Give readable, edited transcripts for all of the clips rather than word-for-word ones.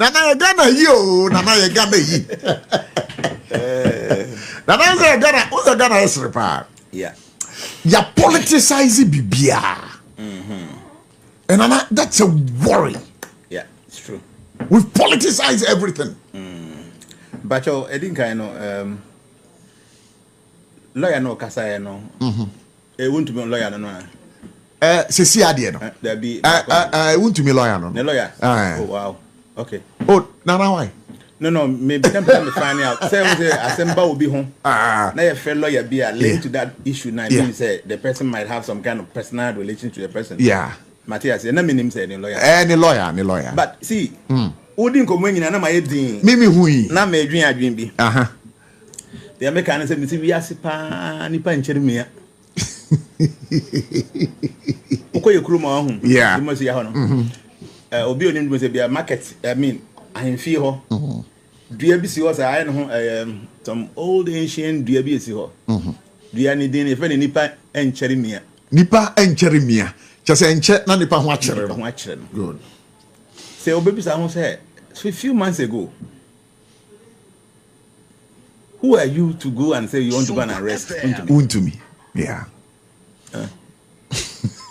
Nana Ghana yo, Nana Ghana yi. Nana Ghana, what's the Ghana is repair? Yeah. Ya politicizing bibia. And that's a worry. Yeah, it's true. We've politicized everything. But I think I know lawyer no kasa no. Wontumi lawyer no. Sisi adie no. There be Wontumi lawyer no. The lawyer. Oh wow. Okay. Oh, Nana why? No, maybe them to find out. Say Asemba will be home. Now your fellow lawyer be linked to that issue now. You say the person might have some kind of personal relation to the person. Yeah. Matthias, you know me name say any lawyer. Any lawyer. But see, Udin komwenyi na my din. Mimi hui. Na me adwin bi. The American say me see we asipa nipa nkyere me ya. Ukoye kruma ho. Yeah. You must see ho no. Obi onim do say be market, I mean, ahemfie ho. Dua bi si ho say aye no ho some old ancient dua bi si ho. Dua ni din e fe nipa nkyere me ya. Nipa nkyere me ya. Just enche na nipa ho akere no. Good. Say obi sa ho say a few months ago. Who are you to go and say you want to go and arrest Wontumi? Yeah.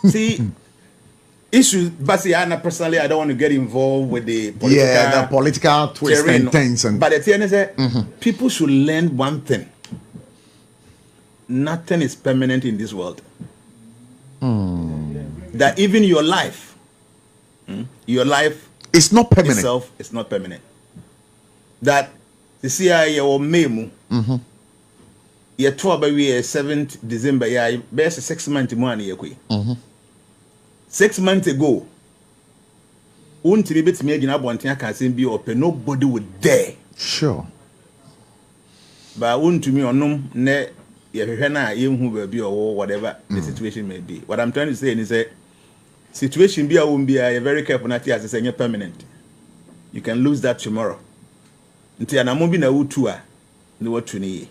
See, issues, but see, personally, I don't want to get involved with the political, the political twist and things. But the thing is, people should learn one thing. Nothing is permanent in this world. That even your life it's not permanent. Itself is not permanent. That the CIA or memo. Year 12 by 7th December, yeah, best 6 months money. 6 months ago, Wontumi bet me agina bonten aka sem bi open, nobody would dare. Sure. But Wontumi onom ne ye hwehwe na ye hu ba bi or whatever the situation may be. What I'm trying to say is that situation be a won be a very careful na tia say you're permanent. You can lose that tomorrow. Nti anamo bi na wutu a ne watu ne.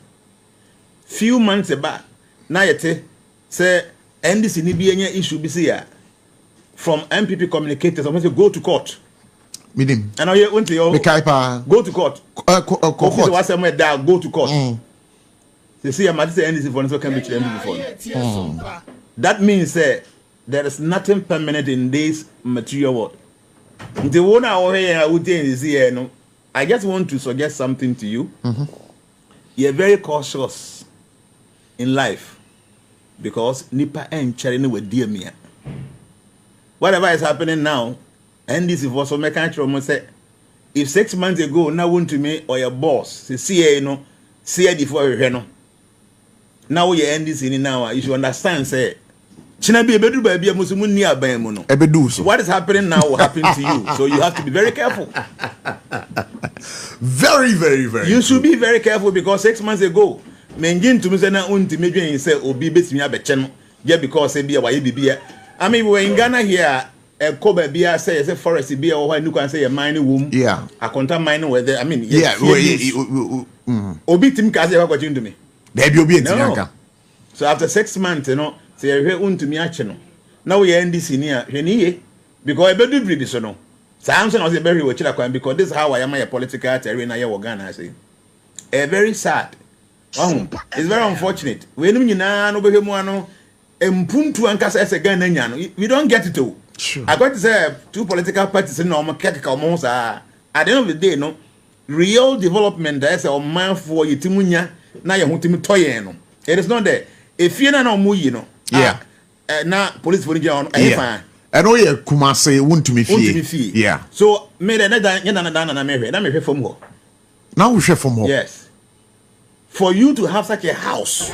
Few months back, na yete say NDC ni bi anya issue bi say from MPP communicators, I want to go to court. Minim. And I want to go to court. Court. What's somewhere there? Go to court. They see, I might say NDC for so can be MPP for. That means there is nothing permanent in this material world. The one I would say, no, I just want to suggest something to you. You're very cautious in life because nipa and charity with dear me. Whatever is happening now, and this is also mechanical. Say, if 6 months ago, now Wontumi or your boss, say, no, see before you know. Now you end this in now, you should understand, say, China be a bedu baby, Musumun near Bayamuno. Ebedu. What is happening now will happen to you. So you have to be very careful. Very, very, very. You should be very careful because 6 months ago, Mengin to Muzena Wontumi say, Obi Besmia Becheno, yeah, because they be a Ayebiafo. I mean, we're in Ghana here. A Kobe Bia says a forest beer or you can say a mining womb. Yeah. A contact mine where I mean, yeah. Obi Tim Kazi ever got into me. There will be a So after 6 months, you know, say I hear to me actually. Now we end this in here because I better do this, you know. Samson was a very watch because this is how I am a political terrain. I Ghana say. Very sad. It's very unfortunate. We don't know. Mpuntu ankasa ese Ghana nya no we don't get it all. Sure. I got to say two political parties in normal keka almost at the end of the day no real development that is a man for yitimunya na ye hotimi toye no it is not there if you na no yi no yeah na police for nja on fine and oh yeah Kumase Wontumi fie yeah so me na na me from ho now we share from ho yes for you to have such a house.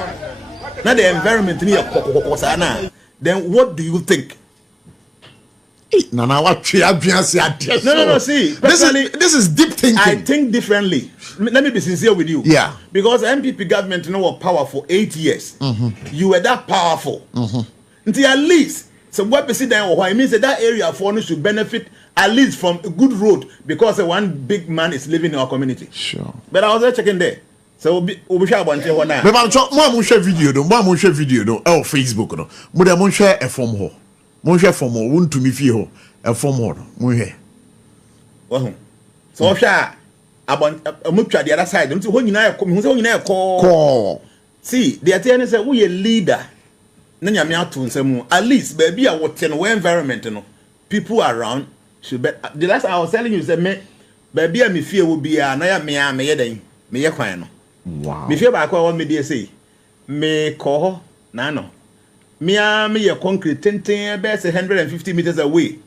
Now the environment near then what do you think? No, see, this is deep thinking. I think differently. Let me be sincere with you. Yeah. Because MPP government was powerful for 8 years. You were that powerful. Until at least so what we see there or it means that area for should benefit at least from a good road because one big man is living in our community. Sure. But I was there checking there. So we share one thing now. But I'm share video no, I'm share video no. Oh Facebook no. But I'm share a form ho. I'm share form ho. Wontumi fie ho. A form ho. Mo here. Well, So sha about the other side. Don't when you call. See, the attorney say we a leader. At least baby I what environment people around should be the last I was telling you say me baby me fear will be na ya me yeden me ye kwan no. Wow. Me fear ba kwa what me dey say. Me ko na no. Me ye concrete 10 best 150 meters away.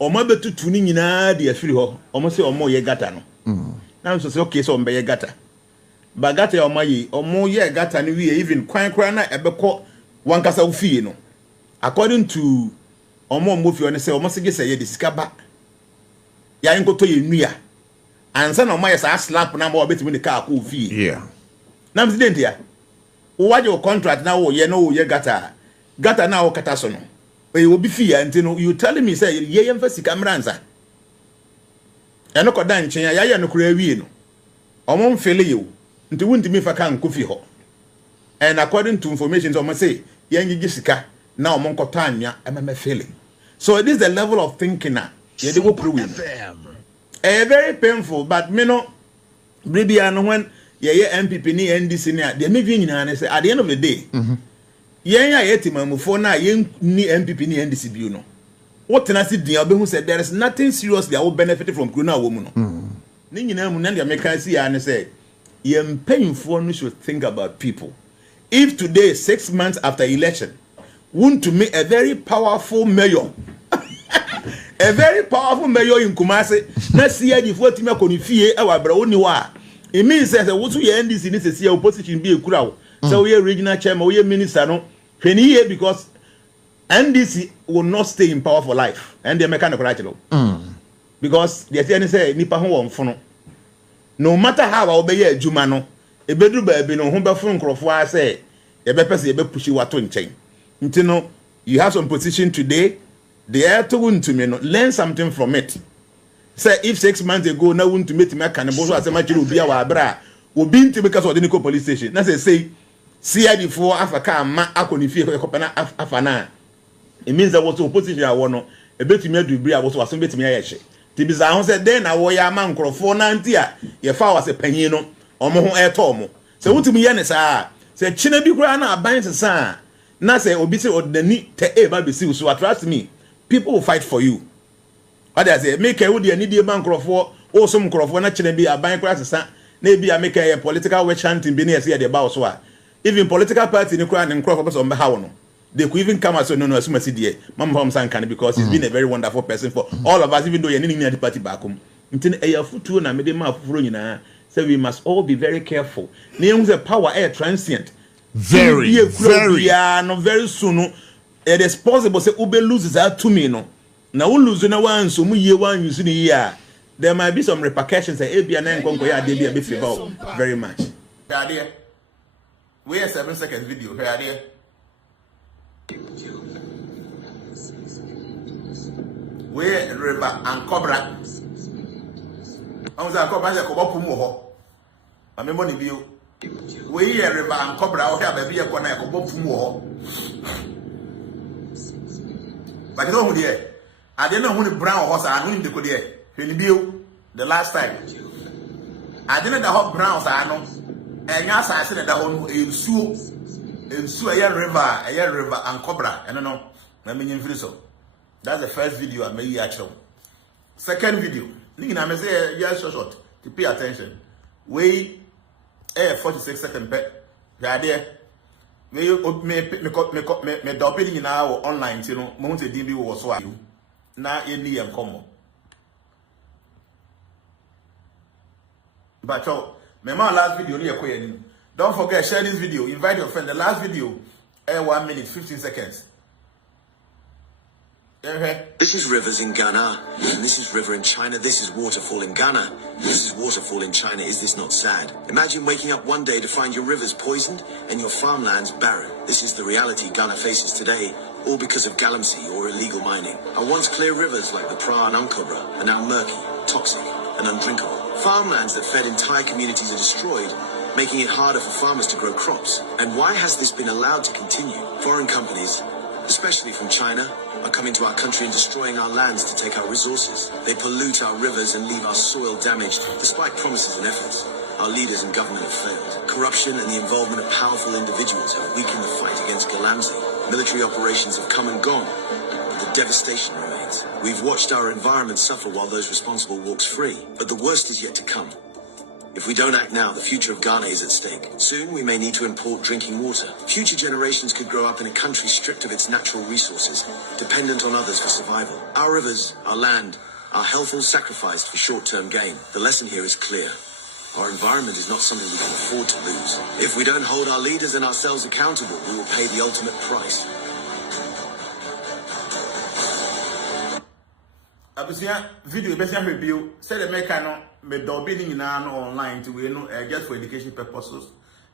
Omo betutu ni nyina de afiri ho. Omo say omo ye gata no. Now so say okay so omo ye gata. Ba gata omo ye gata ni we even kwan kran na ebekọ one kasa ufie no. According to omo mofi on say omo say ye de sika ba. Ya nkoto ye nua. Ansa na omo ye sa slap na ma obetimi ne car ko ufie. Yeah. Na msident ya. What your contract now ye no ye gata. Gata na o kata so no. We obi fie antino you telling me say ye yemfa sika mranza. Ya no koda nchen ya ye no kura awie no. Omo mfele ye. Nti wuntimi fa kan ko fi ho. And according to information omo say ye ngigi sika na omo nkota anwa ememe feeling. So this is the level of thinking na ye dey go prove. Very painful but me no bribia no when ye MPP ni NDC ni they me nyina say at the end of the day yen ya yetimamufo na yen ni MPP ni NDC bi no what na see dia obehu say there is nothing serious they will benefit from corona wo mu no ni nyina mu na dia meka see ya ne say yen painful no should think about people. If today 6 months after election Wontumi a very powerful mayor a very powerful mayor in Kumasi na see ya di fo timi akonifie e wa bra woni wa it means that what we NDC need to see opposition be a crowd. So we are regional chairman, we are minister no. Because NDC will not stay in power for life. And they mechanical right because the attorney say nipa ho won fono. No matter how I obey a juma no, e bedru baby no ho be fun krofo a say e be pese e be pushi wato nchen. Nti no you have some position today, the air to Wontumi no learn something from it. Say if 6 months ago na Wontumi me kan bo so asema chiri obi a wa abra obi nti because of the Nico police station na say CID for Africa ma akonifie ko kopana afana it means that was opposition a wono e betumi adu bri a wo so aso betumi ayehye ti bi za ho say den na wo ya ma nkrofo na nti a ye fa wa se panyin no omo ho eto omo say wutumi ye ne saa say china bi kura na aban sesa na say obi say odani te e ba be si so trust me people will fight for you. What I say, make a woody and need a bank or some crop when actually be a bank crisis, maybe I make a political witch hunting beneath the about so. Even political party in Ukraine and crop on Bahawano. They could even come as no as CDA, Mamma Homsan because he's been a very wonderful person for all of us, even though you're needing the party back home. Until a foot and I made him up for you. So we must all be very careful. Names a power air transient. Very soon. It is possible say Ube loses that to me no. Now we lose na one so mu ye one use ni year. There might be some repercussions that Abia na nkonko ya dey be a bit favor very much. Here we are 7 seconds video. Here we river and cobra. I was a cobra ya kobo pumu ho. Ame money bio. We are river and cobra o here baby ya kona ya kobo pumu ho. But you know who there? I didn't know who the brown horse I knew the could the last time. I didn't know hot brown I know. And yes, I said that one in Sue a river and cobra. I don't know. I mean, so that's the first video I made actually. Second video, I may say yes, short to pay attention. Wait, 46 seconds back. There. Me doping in our online, you know, Monte DB was so you. Now in the common. But my last video, don't forget, share this video, invite your friend. The last video, 1 minute, 15 seconds. This is rivers in Ghana, and this is river in China. This is waterfall in Ghana. This is waterfall in China. Is this not sad? Imagine waking up one day to find your rivers poisoned and your farmlands barren. This is the reality Ghana faces today, all because of Galamsay or illegal mining. Our once clear rivers like the Pra and Unkobra are now murky, toxic, and undrinkable. Farmlands that fed entire communities are destroyed, making it harder for farmers to grow crops. And why has this been allowed to continue? Foreign companies, especially from China, are coming to our country and destroying our lands to take our resources. They pollute our rivers and leave our soil damaged, despite promises and efforts. Our leaders and government have failed. Corruption and the involvement of powerful individuals have weakened the fight against Galamsay. Military operations have come and gone, but the devastation remains. We've watched our environment suffer while those responsible walks free, but the worst is yet to come. If we don't act now, the future of Ghana is at stake. Soon, we may need to import drinking water. Future generations could grow up in a country stripped of its natural resources, dependent on others for survival. Our rivers, our land, our health all sacrificed for short-term gain. The lesson here is clear. Our environment is not something we can afford to lose. If we don't hold our leaders and ourselves accountable, we will pay the ultimate price. Abusia video besia review say the make me dobbing online to we know just for education purposes.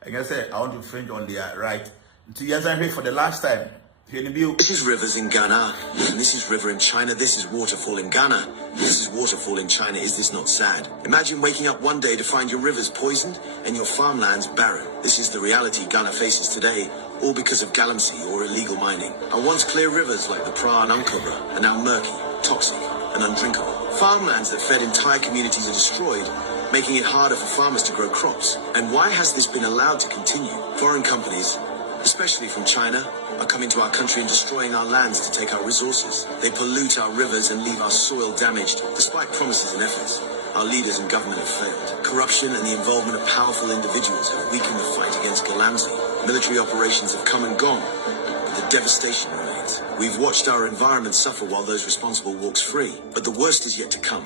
I guess I want to friend on their right. 2 years and for the last time. This is rivers in Ghana, and this is river in China. This is waterfall in Ghana. This is waterfall in China. Is this not sad? Imagine waking up one day to find your rivers poisoned and your farmlands barren. This is the reality Ghana faces today, all because of Galamsay or illegal mining. Our once clear rivers like the Pra and Unkobra are now murky, toxic, and undrinkable. Farmlands that fed entire communities are destroyed, making it harder for farmers to grow crops. And why has this been allowed to continue? Foreign companies, especially from China, are coming to our country and destroying our lands to take our resources. They pollute our rivers and leave our soil damaged, despite promises and efforts. Our leaders and government have failed. Corruption and the involvement of powerful individuals have weakened the fight against Galamsay. Military operations have come and gone, but the devastation remains. We've watched our environment suffer while those responsible walks free, but the worst is yet to come.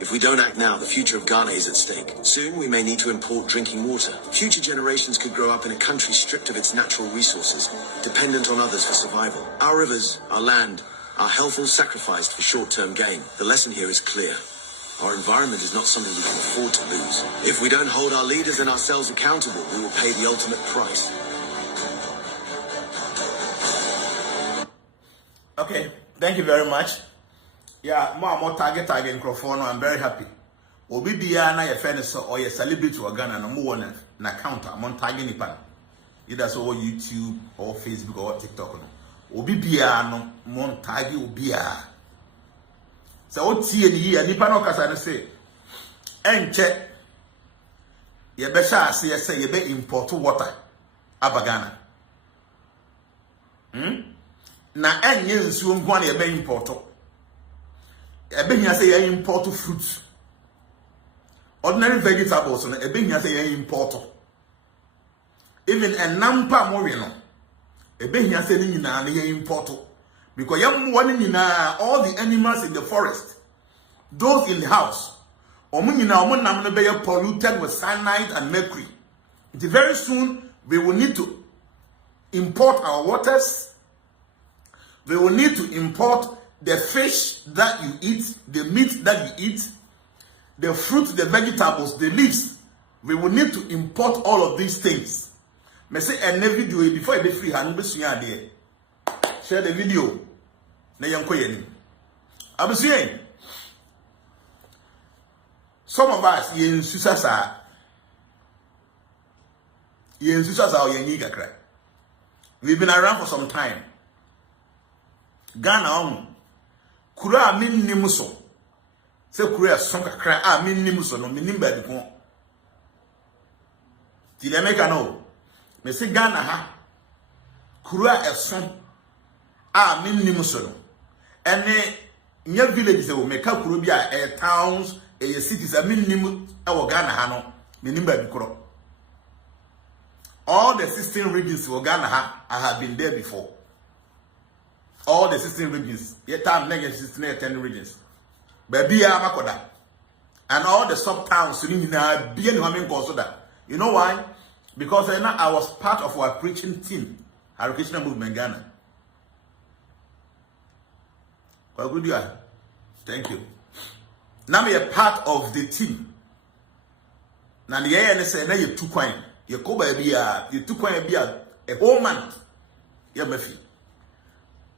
If we don't act now, the future of Ghana is at stake. Soon, we may need to import drinking water. Future generations could grow up in a country stripped of its natural resources, dependent on others for survival. Our rivers, our land, our health all sacrificed for short-term gain. The lesson here is clear. Our environment is not something we can afford to lose. If we don't hold our leaders and ourselves accountable, we will pay the ultimate price. Okay, thank you very much. Yeah, more target microphone. I'm very happy. Obi biya na your friend so or your celebrity or Ghana no more na account. I'm on target nipa. Either so YouTube or Facebook or TikTok no. Obi biya no more target obiya. So what see ni here nipa no kasa na say enche ye be sha say ye be import water aba Ghana. Na enye nsuo nko na ye be import. Ebehia say you import fruits. Ordinary vegetables and ebehia say you import. Even a nampa more no. Ebehia say ni na you import. Because yam one nyina all the animals in the forest, those in the house, omo nyina omo nam no be polluted with cyanide and mercury. Very soon we will need to import our waters. We will need to import the fish that you eat, the meat that you eat, the fruit, the vegetables, the leaves. We will need to import all of these things. Me say any video before you be free hand be suya there. Share the video. Na yanko yeni. I'm saying some of us yen susasa or yen kakra. We've been around for some time. Ghana on Kura min nimuso. Se kura sonka kra min nimuso no minimba di kon. Ti le meka no. Me se Ghana ha. Kura eson min nimuso no. Ene nya village se wo meka kuro bi a towns cities min nimu e wo Ghana ha no minimba di kro. All the 16 regions wo Ghana ha I have been there before. All the 16 regions. Yet time negative 16 10 regions. Baby Makoda. And all the sub towns you know why? Because I was part of our preaching team, our Christian movement Ghana. Well, good year. Thank you. Now we are part of the team. Now the year say now you 2 coin. You go baby you 2 coin be a whole month. You be free.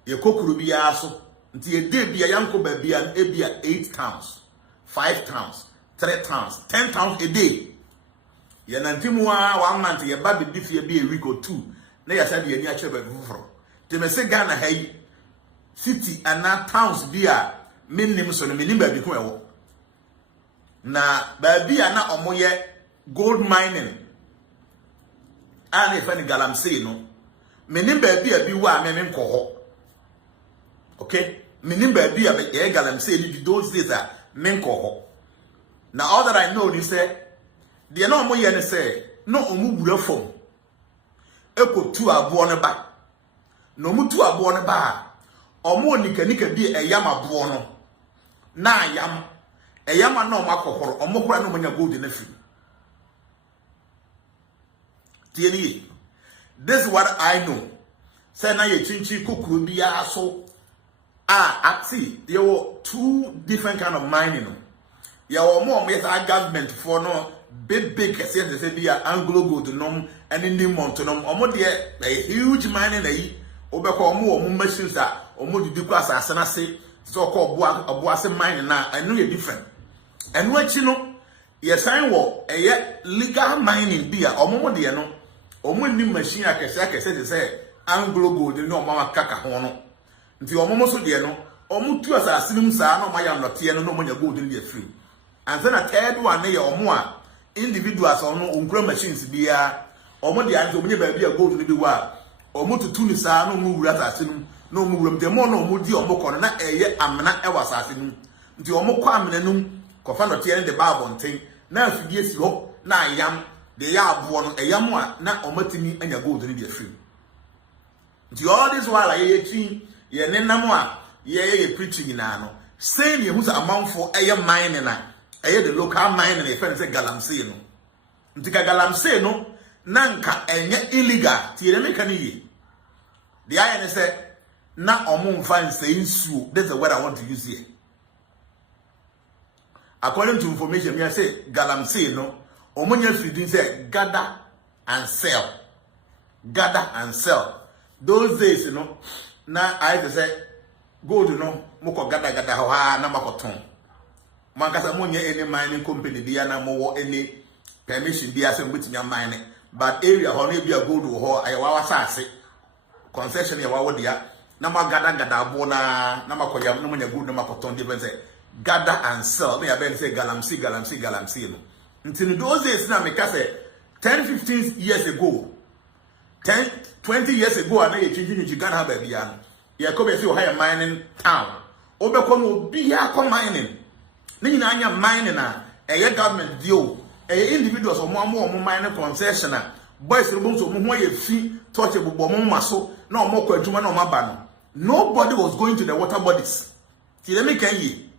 Ye kokuru biya so nti ye de biya yanko ba biya e biya 8 towns 5 towns 3 towns 10 towns a day ye nantimu 1 month ye ba be fie be a week or 2 na ya said ye ni a chebe fufuro te me se Ghana hai city and na towns bi a menim so no menim ba bi ko ewo na ba bi a na omoye gold mining and if any Galamsay no menim ba bi a bi wa me nko ho okay menim ba bi a be Galamsay ni those days a me nko ho now all that I know is say the no omoye ne say no omu wura fom eko tu abo ne ba no mu tu abo ne ba omo nika bi eyam abo no na ayam eyam na omo akokoro omo kura no manya gold na fi tieni this is what I know say na ye chinchi kokuru bi aso see there were two different kind of mining no ya omo yes government for no big say they be Anglo gold nom and in the mountain omo there a huge mining ayi obekọ omo machines that omo didi kwa asase na se so called oboase mining na enu ye different enu achi no ye sign wo legal mining bia omo de no omo ni machine akese de say Anglo gold no omo kaka ho no nti omo so de no omo tu asase nim saa na omo ya note no omo nya gold ni ye free and then a third one ye omo a individuals ono onkura machines bia omo de anzo omo nya ba bia gold ni bi wa omo tutu ni saa no mu wura asase nim no mu wuram de mo no omo di omo kono na eye amena e wasase nim nti omo kwa amena num kofa no tie de ba bonten na afidie si ho na ayam de ya abo no eyam a na omo timi anya gold ni bi afiri nti all this while ye twi ye nenam a ye preaching na no say ye hu sa amanfo eye mining na eye the local mining e fe say Galamsay no nti ka Galamsay no nanka enye illegal ti ere meka ni ye the iron say na omo mfa say nsuo this is the word I want to use here according to information me say Galamsay no omo nya feeding say gather and sell those days you know na I say gold no moko gather ho ha na makoton mankasa mo nya any mining company bia na mo any permission bia say mbetinya mining but area ho na bia gold ho ayawa wasase concession ya wawo dia na gather abo na makoya no nya gold na makoton different say gather and sell me abel say Galamsay no until those days na me say 10-15 years ago 10-20 years ago na ye change Ghana ba bia no ye ko be say o higher mining town obekọ no bia ko mining ni na anya mining na eye government dio eye individuals o mo mining concession na boys no so mo ho ye fi touch gbogbo mo maso na o mo kwa adwuma na o maba no nobody was going to the water bodies ti let me can ye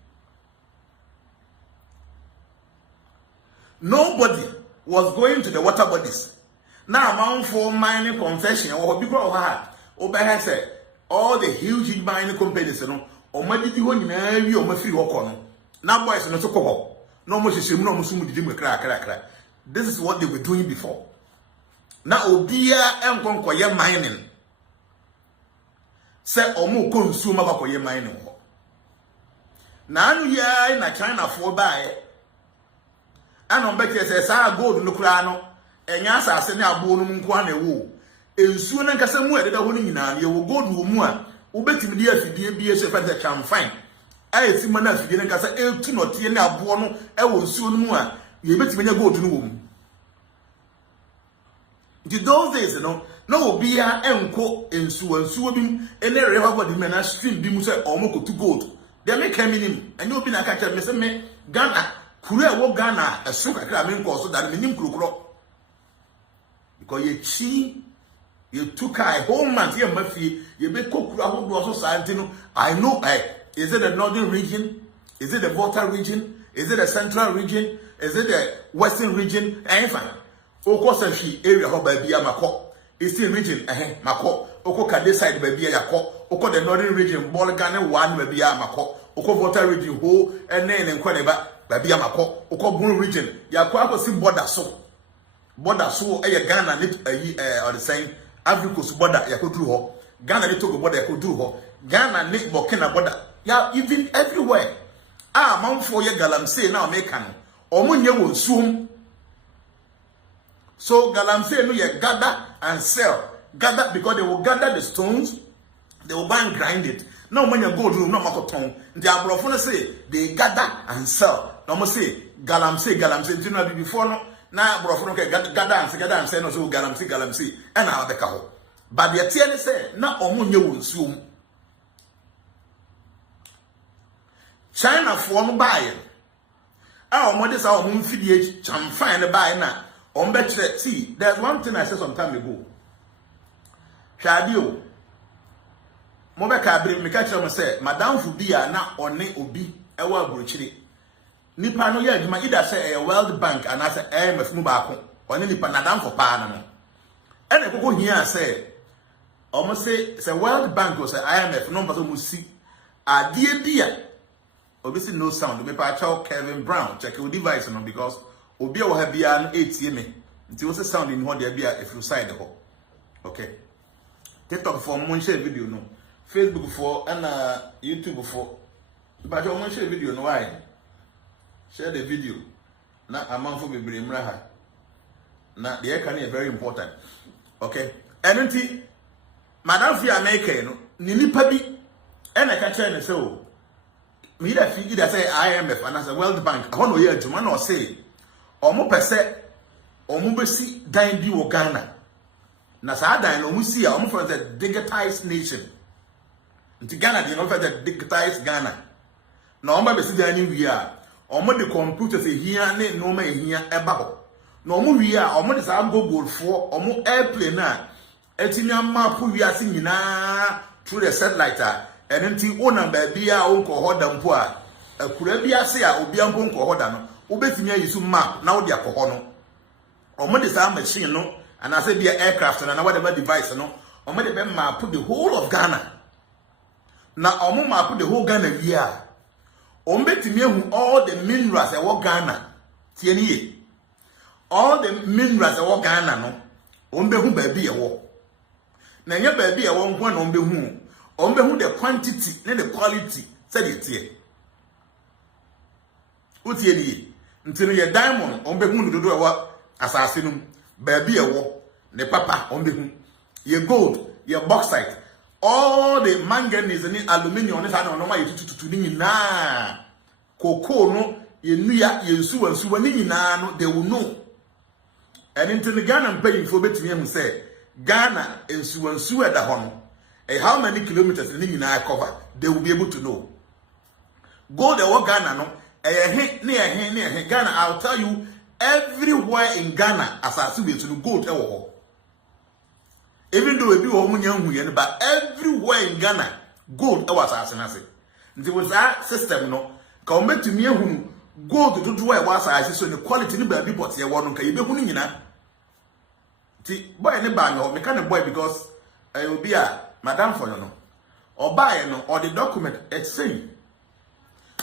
nobody was going to the water bodies now amount for mining concession or because of say all the huge mining companies no o ma didi ho nyina wi o ma firi ho ko no na boys no so ko ho no mo hyehyem no mo so mu didi mu kra this is what they were doing before na obia enkonko ye mining say o mo ko nsu ma ba ko ye mining ho na anu ya na China for buy anon be ke say sa gold no kra no enya asase ne abo no nko ana ewo ensuo na nkasa mu ededa ho no nyina ye wo gold wo mu a ubetimi di afidie bi ese fa can fine ai si mana afidie na nkasa etu no tie ne abo no e wo nsuo no mu a ye betimi nya gold no wo mu those days no obi ya enko ensuo bi ene rewa body me na stream bi mu se omo kotu gold they make minim anya obi na ka tell me se me Ghana kuru e wo Ghana eso kakra me nko so da me nim kurukuro because you took a whole month here mafie you be kokura hodo so santino I know is it the northern region, is it the Volta region, is it the central region, is it the western region fine oko safi area ho ba bia mako eastern region mako oko kade side ba bia yakọ oko the northern region Bolgane one ba bia mako oko Volta region ho ene nkọ ne ba bia mako oko Bunu region yakọ akosi border so Ghana ni or the same Africa's border yakoduru ho Ghana ni Togo border yakoduru ho Ghana ni Burkina border ya even everywhere manfo ye Galamsay na America no omunye wonsuom so Galamsay no ye gather and sell gather because they will gather the stones they will go and grind it na omanya gold room na makoton nti abrofo no say they gather and sell na mo say galamsay nti na before no na abrofo no gather and sell no so galamsay e na abeka ho but the tie ne say na omunye wonsuom China for no buy omo this our omo fidie chamfan ne buy na omo be see there's one thing I said some time ago Shadio mo be ka bre me ka kire mo say madam Fubia na one obi ewa abrochire nipa no ya adwuma ida say a World Bank and as IMF mu ba ko one nipa nadam for pa na no ene koko hia say omo say World Bank or say IMF no mba so mu si adie dia obviously no sound me pa chow Kevin Brown check your device no because obi o ha bia no etie me nti wo say sound in ho dia bia if you side ho okay TikTok for mo share video no Facebook for and YouTube for but you want share video no why share the video na amanfo bebre mra ha na the can is very important okay enenti madam fi America no ni nipa bi e na ka kire ne say o me da fi da say IMF and as a World Bank ho no ye aduma na o say omo pese omo besi dan bi wo Ghana na sa dan no mu si a omo for the digitized nation nti Ghana dey no for the digitized Ghana na omo be si dan ni wi a omo de computers ehia ne no ma ehia eba ho na omo wi a omo de sa Google fo omo airplane na etinya map wi ase nyina through the satellite a enenti ona ba bia o nko hoda mpo a akura bi ase a obi ampo nko hoda no obetimi ayisu map na wo de akoho no omo de sa machine no and I say be aircraft and whatever device no omo de be map the whole of Ghana na omo map the whole Ghana here omo betimi ehu all the minerals e wo Ghana tie ni ye all the minerals e wo Ghana no omo behu ba bi e wo na nya ba bi e wo nko na omo behu the quantity and the quality said it here utie ni ye ntino ye diamond omo behu dodo e wo asase no baby ewo ne papa onbehu ye gold ye bauxite all the manganese and aluminium ne sa na no ma ye tututu ni nyina cocoa no ye nua ye nsuwa ni nyina no they will know and into the Ghana mpayimfo betimi em say Ghana nsuwa da ho no how many kilometers ni nyina cover they will be able to know gold e wo Ghana no ne Ghana I'll tell you everywhere in Ghana as I see to gold even though we be hu but everywhere in Ghana gold was as nti with that system no ka o metumi hu gold do do e was as so the quality ni ba bi pot ye wo no ka ye be hu ni nyina ti boy ne ba no me can boy because I will be a madam for no or buy no or the document it say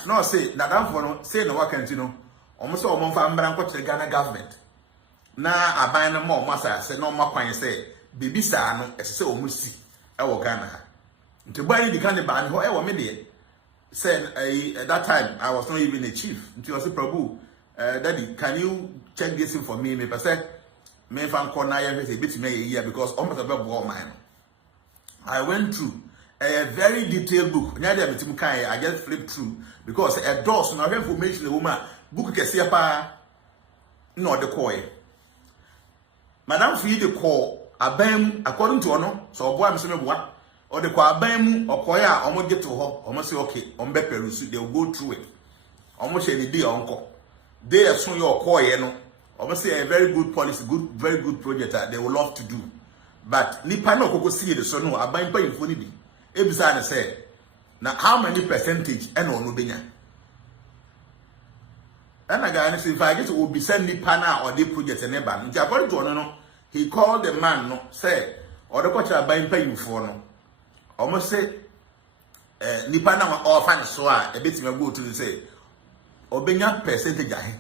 no say madam for no say no wakanti no almost all fa mbra nko kire Ghana government na aban no ma masa se no makwan se bibi saa no ese omusi e wo Ghana ha nti boy di kan ba ne ho e wo me de said at that time I was not even a chief nti was Prabhu daddy can you check this in for me per se me fan corner ya say bit me here because almost about boy mine I went through a very detailed book nya dey bitim kan I just flipped through because a dose no information the woman book kese pa no de call madam fi de call abam according to ono so obo am se me boa or the call abam okoya omo get to ho omo say okay omo be perusu they will go through it omo share the day onko they aso your call ye no omo say a very good policy very good project that they will love to do but nipa no koko see the so no abam pa info ni bi ebisa na say na how many percentage and ono benya. And I got if I get to be send nipa na or the project and neba. Nti according to no, he called the man no say or the coach buying paying for no. Almost say nipa na offer so a bit me go to say obenya percentage ahe.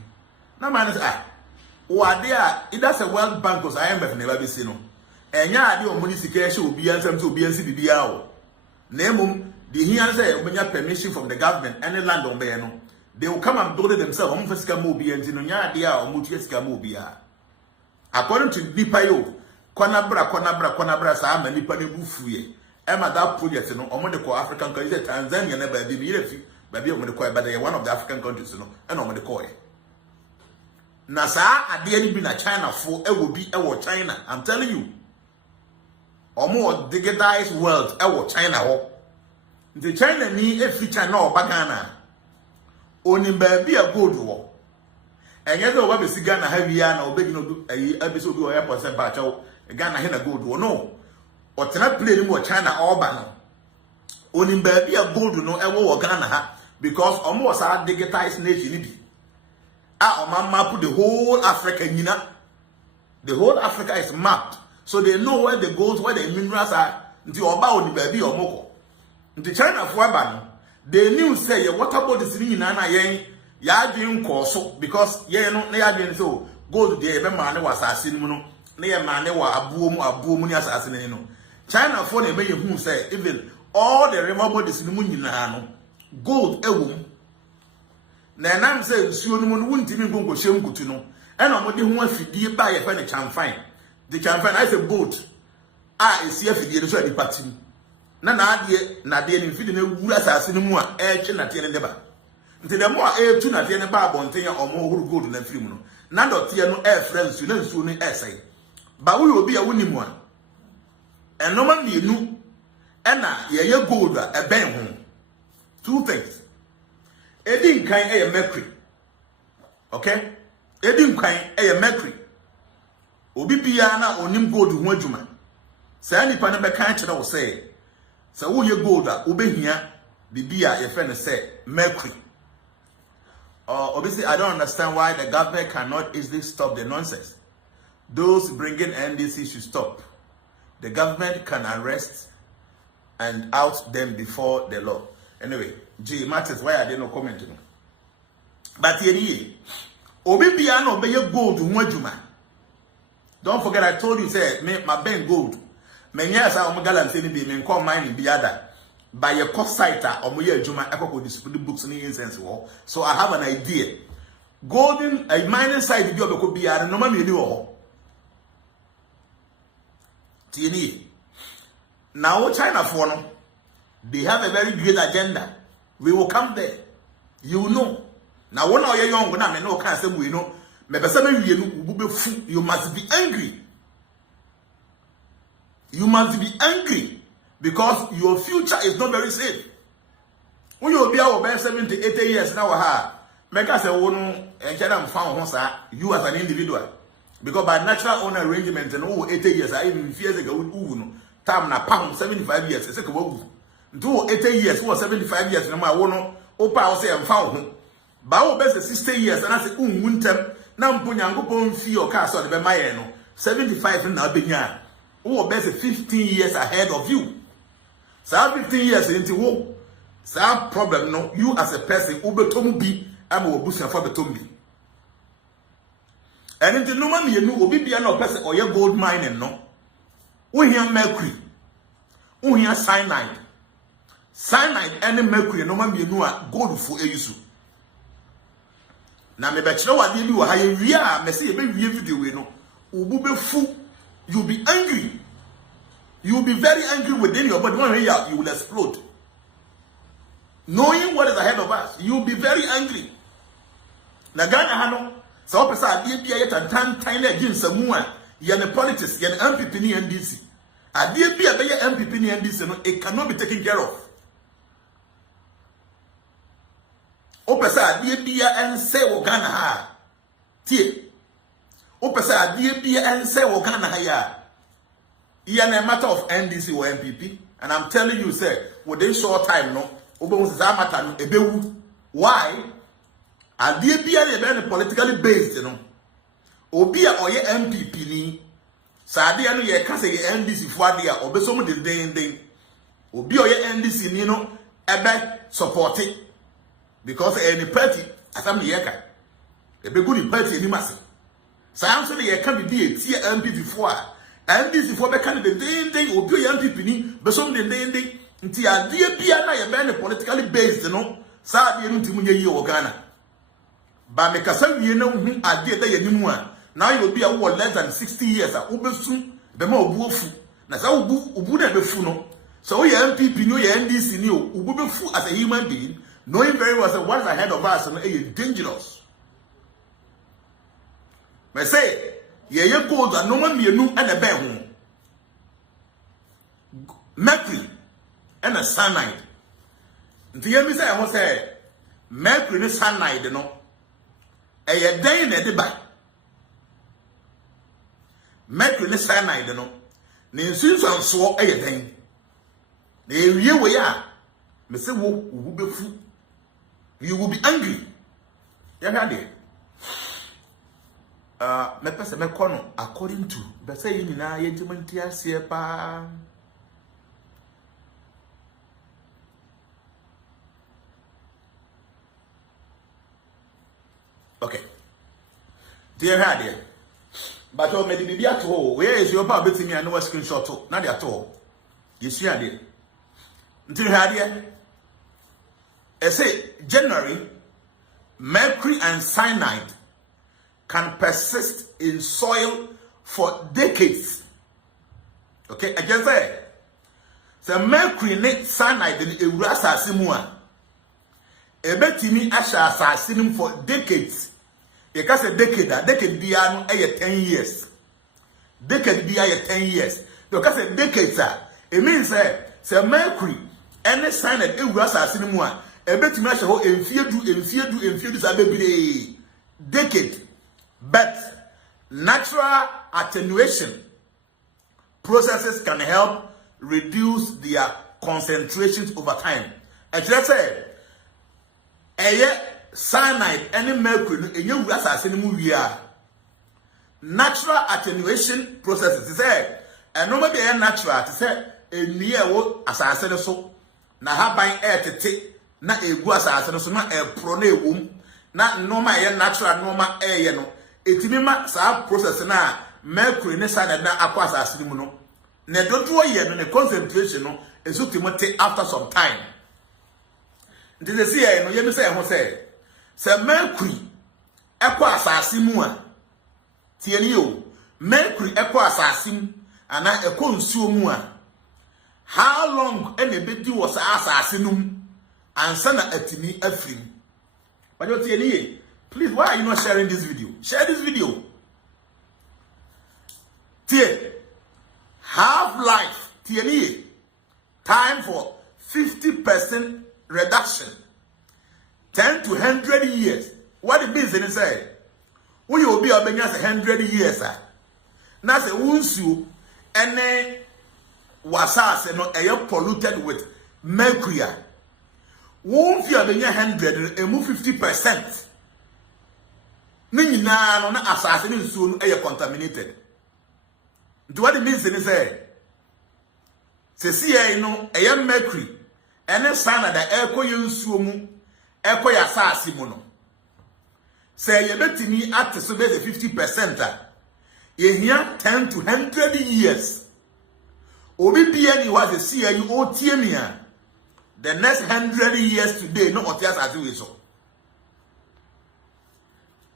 Na man say what there it does a World Bank cause IMF never be seen no. Enya ade o money sika ehye obi ansam say obi ansi bibia o. Na emum the here say obenya permission from the government any land on there no. They will come and build it themselves. Omo fasika mo bi enti no nya ade a omo tie sika mo bi a. According to nipa yo, kona bra sa ma nipa ne bufuye. Emma that project no omo de ko African countries Tanzania na ba bi yefi ba bi omo de ko but they one of the African countries no e no omo de ko na saa ade ni bi na China fo e wo bi e wo China. I'm telling you omo digitized world e wo China ho the China ni e fi China o bagana oni ba bi a gold wo enye de o ba be si Ghana ha wi na obegi no do ayi abeso bi o airport se ba chawo Ghana he na gold wo no o tena play ni mo China oba no oni ba bi a gold no e wo Ghana ha because omo was a digitized nation ni bi map the whole Africa, the whole Africa is mapped, so they know where the gold, where the minerals are. The Oba on the baby or Moko. The China for they knew say your water board is in Nana Yang, Yadin Corso, because they are doing so. Gold, the man was assassin, near man, they were a boom, assassin. China for the mayor who say, even all the removal is in Munino, gold, a womb. Na nam say nsuo no mu wontimi gongo hyem kutu no e na mo de ho afidie ba ye fa ne chamfan the chamfan I say boat esi afidie no so adi patim na ade ni fidi na wura asase no mu a e twe na te ne deba nti de mo a e tu na te ne ba abonten ya omo huru gold na firim no na dote no e friends na nsuo no e sai ba wo obi a woni mu a enoma mienu e na ye gold a e ben ho two things. Edin kan e mercury. Okay? Edin kan e mercury. Obi bia na onim gold ho adwuma. Sa nipa na be kan kire wo say, sa wo ye gold a obehia bibia ye fe ne say mercury. Obviously I don't understand why the government cannot easily stop the nonsense. Those bringing NDC should stop. The government can arrest and out them before the law. Anyway, G matters why I didn't no comment no. But here, Obi bia no be gold ho adwuma. Don't forget I told you say me my ben gold. Me nya sa o Galamsay ni bi me call mine bi ada. By your cost site o mo ye adwuma ekoko distribute books ni incense wo. So I have an idea. Golden a mining site bi obeko bia no ma me ni wo. Tieni. Now China for no they have a very great agenda. We will come there. You know. Now, when you're young, when I know, can't say we know. You must be angry. You must be angry because your future is not very safe. When you'll be about 70, 80 years now, make us a one and found you as an individual. Because by natural own arrangement and 80 years, I even fears ago, time na pound 75 years. It's a do 80 years or 75 years no ma wono opa o say emfa ho ba wo be 60 years and I say wuntem na mpo nyankopon fi o ka so de be maye no 75 na obenya wo be 15 years ahead of you. So 15 years into wo so problem no you as a person ubetom bi am obusia for betom bi and into no ma me no obi bia na person oye gold mining no wo hia mercury wo hia cyanide and mercury no man bienu a gold fu eyusu na me be kire wade bi wo ha ye wi a me se ye be wi video we no obu be fu you be angry, you will be very angry within your body. One day you will explode, knowing what is ahead of us. You will be very angry. Na Ghana hano sa opesa ade bia yeta tan na gin samua ye ne politics ye ne MPP ni NDC ade bia be ye MPP ni NDC no, it cannot be taken care of. Opesa ade bia ense wo Ghana ha tie opesa ade bia ense wo Ghana ha ya ye na matter of NDC or MPP, and I'm telling you say within short time no obo za matter no ebewu. Why? Ade bia ye be politically based, you know. Obi a oye MPP ni sa ade no ye ka say ye NDC fu ade a obeso mu den obi oye NDC ni no ebe support it because any party asam ye ka ebe go ni party ni mase sa am so ye ka bi die tie MPP fu a NDC fu be kan den obi oye MPP ni beso mu den nti ade bia na ye be politically based, no sa ade no ntimu nye yi o Ghana. Ba me kasa wie na hu ade da ye nimu a na you be a less than 60 years a obesu be ma obu ofu na sa obu na be fu no So we MPP, no NDC, no, we be fool as a human being, knowing very well that what is ahead of us is dangerous. I say, ye gold that no one be new and a bear mercury and a cyanide. The hear me say, I was say, mercury and cyanide, you know, a day in a debate. Mercury and cyanide, you know, the since I saw a thing. The real way are, Mr. will be fool. You will be angry. You heard it. Me person me kono according to be say you nyina yentimanti ase pa. Okay. Dear Hadi. But o me di bibia to ho, where is your pa betimi an no screenshot to, na dey at all. You see Hadi. Until Hadi. I say January mercury and cyanide can persist in soil for decades. Okay, I just say, so mercury and cyanide in a rasa simua. A betimi asha assassin for decades. You can say decade be 10 years. Decade be 10 years. You can say decades, it means say mercury and cyanide in rasa simua. A betimi asha ho enfiedu sabe decade. But natural attenuation processes can help reduce their concentrations over time. And let's say, cyanide and mercury, natural attenuation processes. Say, and no matter natural, to say a near what assassin so, na have air to take, not a good assassin, so not a prone womb, not normal natural normal air, you know. Etimima sa process na mercury ne cyanide na akwasa asirimu no na dodo ye no ne concentration no esutimate after some time. Nti se see no ye no say ho say mercury ekwa asasimu a tie ni o mercury ekwa asasim ana ekọ nsuo mu a how long ene bedi wo sa asasinum ansa na atimi afrim but you tie ni. Please, why are you not sharing this video? Share this video. Tie. Half-life. TNE. Time for 50% reduction. 10 to 100 years. What it means, they say, we will be about 100 years. Now, say, once you, and then, wasas, and air polluted with mercury. Won't you be 100 and move 50%? Nina no assassin soon air contaminated. Do what it means in say no air mercury and a sana that echo you sumu echo ya sasimono. Say you bet me at so there's a 50%. You hear 10 to 100 years. Obi BN was a CIU OTMia. The next 100 years today, no what else I do so.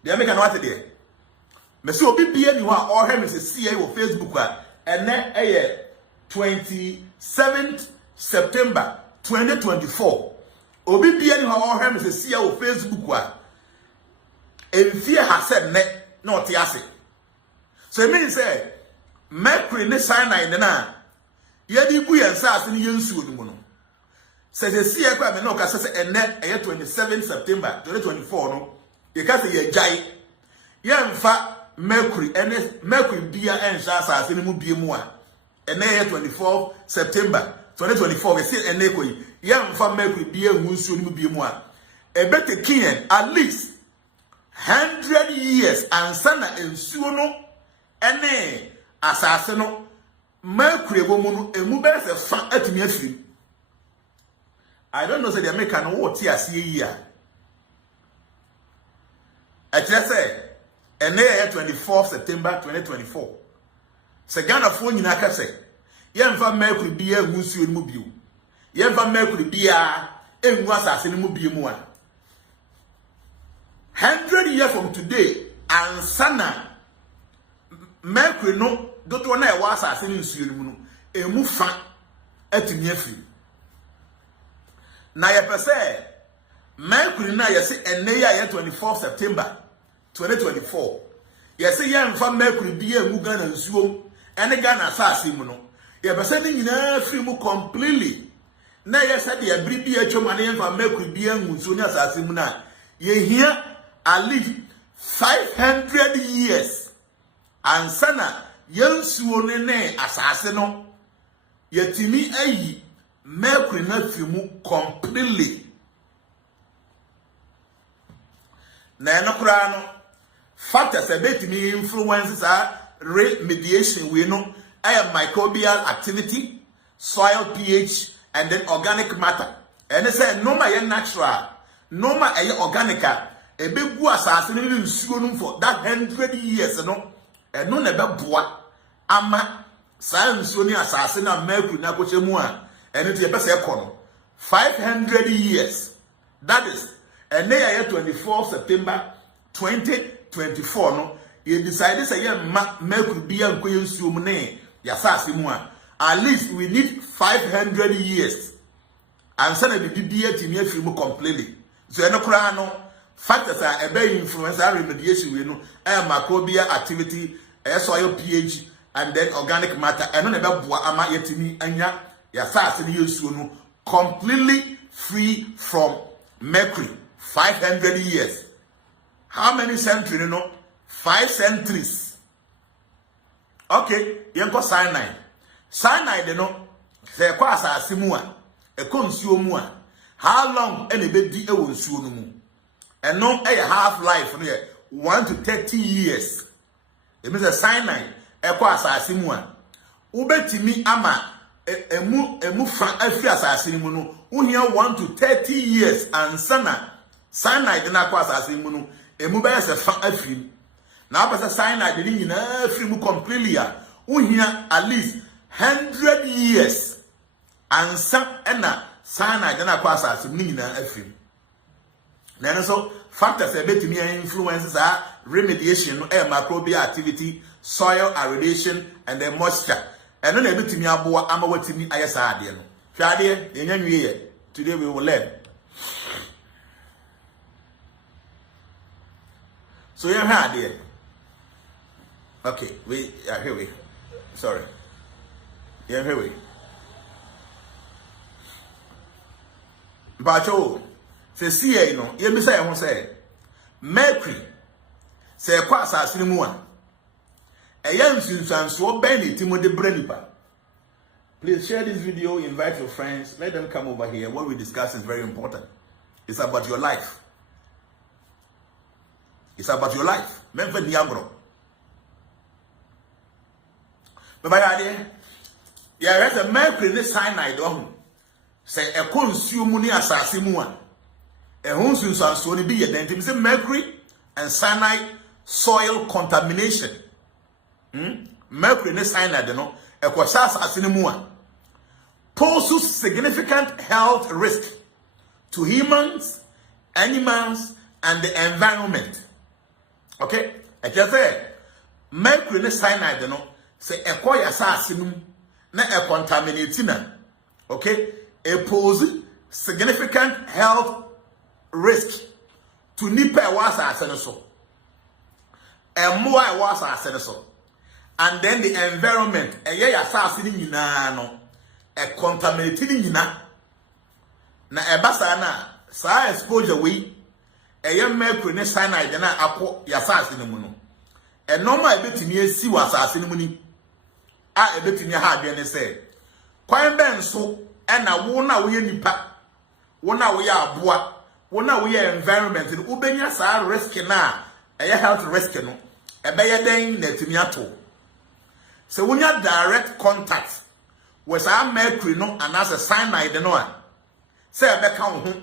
They make an what there. Monsieur Obi BN you are all him is a CIU or Facebook and then 27th September 2024. Obi BN you are all him is a CIU or Facebook and fear has said not yase. So it means mercury ne cyanide na yedi bu yan sa ase ne yensuo ni mu no. Se se sie kwa me no ka se enne 27 September 2024 no. Ye ka se ye jai. Ye mfa mercury bia en sa ase ne mu bia mu a. Enne 24 September 2024 we see enne ko yi. Ye mfa mercury bia nsuo ni mu bia mu a. Ebete kien at least 100 years and sana ensuo no ene asase no mercury wo mu no emu be se fa atumi afiri. I don't know say they make an what here see here. I just say ene 24 September 2024. Se Ghana phone nyina ka say ye mfa mercury bia ensuo ni mu bio. Ye mfa mercury bia enwu asase ni mu bio mu a. 100 years from today, and sana mercury no don't want to was as in no emu fa etimi afiri na ye pese mercury na ye se enne ya 24 September 2024 ye se ye mfa mercury bi egu Ghana nsuom ene Ghana asase mu no ye pese ni nyina afiri mu completely na ye se de abiri bi atwom ane ye mfa mercury bi egu nsuom ni asase mu na ye hia at least 500 years and sana yensuo ne asase no yetimi ayi mercury na fimu completely na enokra no factors ebetimi influences are remediation we know microbial activity, soil pH, and then organic matter. And they say no my natural, no my organica. A big boy assassin for that 100 years, no, and no never boy. Ama science only assassin and mercury na go chemua, and it's a best 500 years. That is, and they are 24 September 2024. No, you decided say mercury be and queen sumne yasasimua. At least we need 500 years. And suddenly the BBA team film completely. So no crano. Factors are a very influential remediation, we know, microbial activity, soil pH, and then organic matter. And on about Ama Yetimi Anya, Yasas, completely free from mercury. 500 years. How many centuries? You know, 5 centuries. Okay, Yanko cyanide. Cyanide, you know, say kwasa simua, a consumer. How long any baby will soon? And no a half life near 1 to 30 years. It means a cyanide, a quasa simua. Ubetimi ama emu fra afia asasimuno. Uhia 1 to 30 years and sana cyanide na quasa simunu. Emu ba se fa afim. Na pasa cyanide ni na afim completely a. Uhia at least 100 years and some ena cyanide na quasa simuni na afim. Then so factors a bit influences are remediation, microbial activity, soil aeration, and then moisture. And then a bit me aboa amawatimi ayasadian. Friday, today we will learn. So you're here. Okay, we are here. We sorry. You're here. We Bacho. See, you know, you say, I say, mercury, say, quas as a young son, so Benny, Timothy Brenipa. Please share this video, invite your friends, let them come over here. What we discuss is very important. It's about your life. It's about your life. Memphis Diagro. But by idea, yeah, there's a mercury in this cyanide on. Say, a consume assassin. A hunsun so be a mercury and cyanide soil contamination. Mercury and cyanide, no, a quasas asinimua poses significant health risk to humans, animals, and the environment. Okay, I just say mercury and cyanide, no, say a quayasasinum, na a contaminatina. Okay, a pose significant health risk to nipa was aseneso emwa was aseneso and then the environment ya asase ni nyina no e contaminated nyina na ebasa na sa exposure we mercury ne cyanide na akọ ya asase ni mu no e normal ebetimi esi was asase ni mu ni a ebetimi ha ade ne se kwan ben so e na wo na wo ye nipa wo na wo ya aboa wona we environment no ubenya sa risk na health risk no ebeye den na timi ato so wonya direct contact with our mercury no and as a cyanide no a say ebeka ho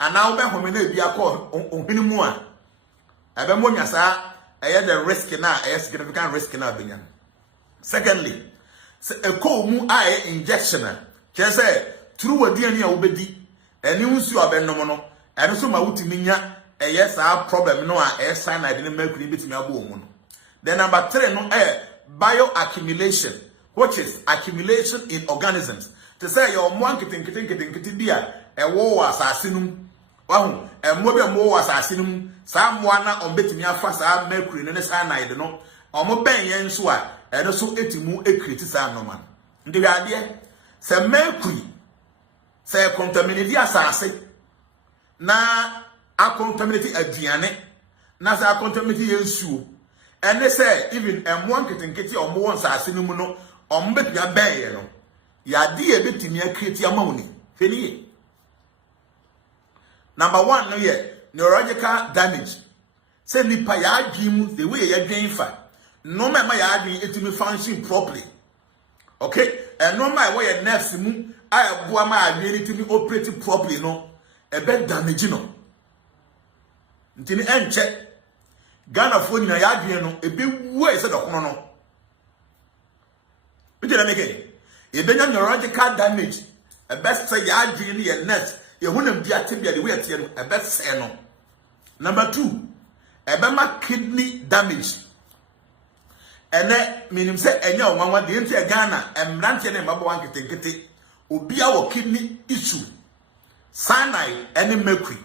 ana wo be home na bi akọ ohini mu a ebe monya sa the risk na significant risk na benya. Secondly, say ekọ mu a injection ke say through wadiani a wo bedi eni unsu abennom no and so my utiminya yes our problem no sign I didn't mercury bit me abo. Then number 3 no bioaccumulation, which is accumulation in organisms. to say your one kitten dear, a war assassinum. Wahu, and mobile more assassinum, someone on betting your fast are mercury and a cyanide, no, or more bang and swa, and also 80 more a criticism, no man. The idea, say mercury, say contaminated assassin. Na a contaminated a diane, na a contaminated issue. And they say, even a one kitty or more assassinum, no, or bet your bay, no. Ya dear bit in your kitty money. Fini. Number one, no, yeah, neurological damage. Say, nipa ya dream the way you're doing for. No matter my dream, it will function properly. Okay? And no matter where your nerves move, I have my ability to be operating properly, no. A bit damage, no. Until the end, check. Ghana phone na ya dream, no. A bit worse than the no. We didn't make it. A bit neurological damage. A best say ya dream your nerves. You wouldn't be active the way a best say no. Number two, a bema kidney damage. And then meaning say any one the entire Ghana and Nantian and Babuan Kitty will be our kidney issue. Cyanide and mercury.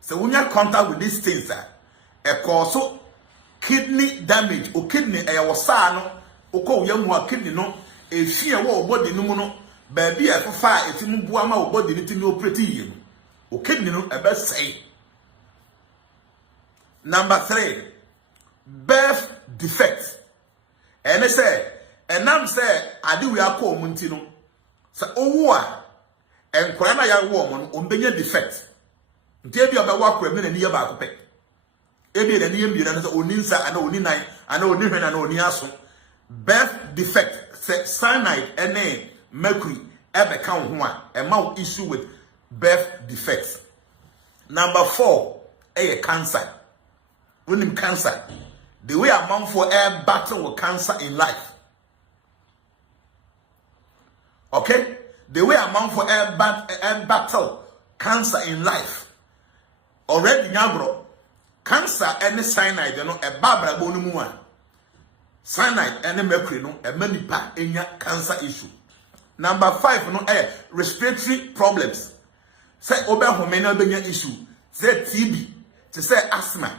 So when you have contact with these things, a cause kidney damage or kidney a was sano or call young kidney no a fear war body no. Baby, I for fire, it's in Buama body little no pretty. Okay, no, I best say. Number 3, birth defects. And I say, and I'm say, I do we are called Montino. So, oh, and Kwana young woman, umbenya defect. Dear be about work with me near back. Ebi and Yim, and Oninsa, and Oninai, and Oniven and Oniaso. Birth defect, cyanide, and name. Mercury ever count one a mouth issue with birth defects. Number 4, a cancer. When him cancer, the way a man for air battle with cancer in life. Okay, the way a man for air battle cancer in life. Already nyagro cancer and cyanide, you know, a barbara bonumua. Cyanide and mercury, no, a many pa enya cancer issue. Number 5, no, respiratory problems. Say, obe homena benya issue. Say, TB. To say, asthma.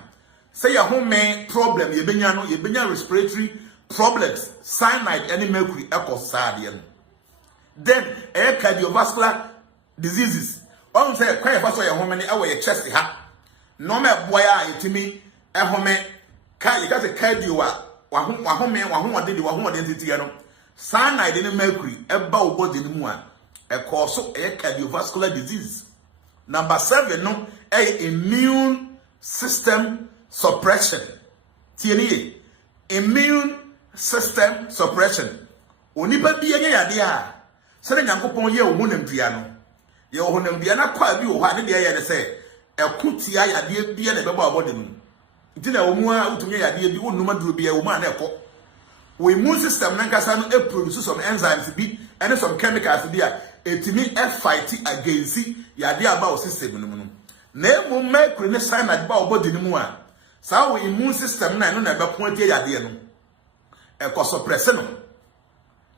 Say, your home problem, you benya respiratory problems. Cyanide, any mercury, ecosadian. Then, cardiovascular diseases. On say, quite fast, your home, your chest, no me boya, itimi, a home, you got a cardio, wahome, did the identity, cyanide and mercury, about body in one, a cause of a cardiovascular disease. Number 7, no, a immune system suppression. TNA, immune system suppression. Onipa be any idea. Sending a coupon year woman piano. Your woman piano quite you had the idea to say, a cutia idea be a body. It didn't know more to me idea you wouldn't be a woman. We immune system nankasa no produce some enzymes bi and some chemicals there etimi fight against yade about system no na emu mercury ne cyanide ba body no mu a sa we immune system na no na be point yade no e ko suppress no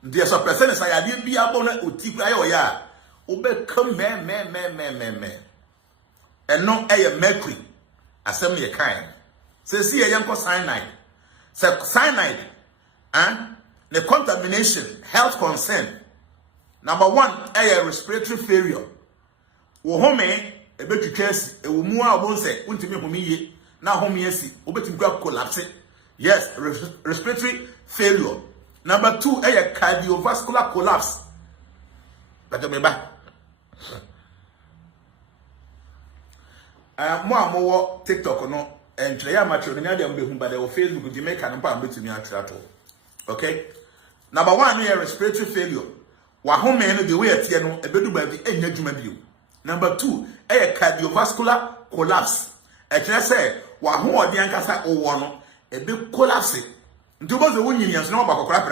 ndi suppress ne sa yade bi abo na otikura ye oya obe come me eno e mercury asem ye kan se si ye yanko cyanide se cyanide and the contamination, health concern. Number 1, a respiratory failure. Wo a bit case, a woman won't say, Wontumi home now home yes, obetim grab collapse. Yes, respiratory failure. Number 2, a cardiovascular collapse. But me back. More TikTok no, and Traya Matron, but they will Facebook to make an impact between me. Okay. Number 1, here respiratory failure. Wahome the way at Tiano, a bedu by the engagement. Number 2, a cardiovascular collapse. I just say, Waho the Ankasa or one, a big collapse. Into both the winning years, no about crap.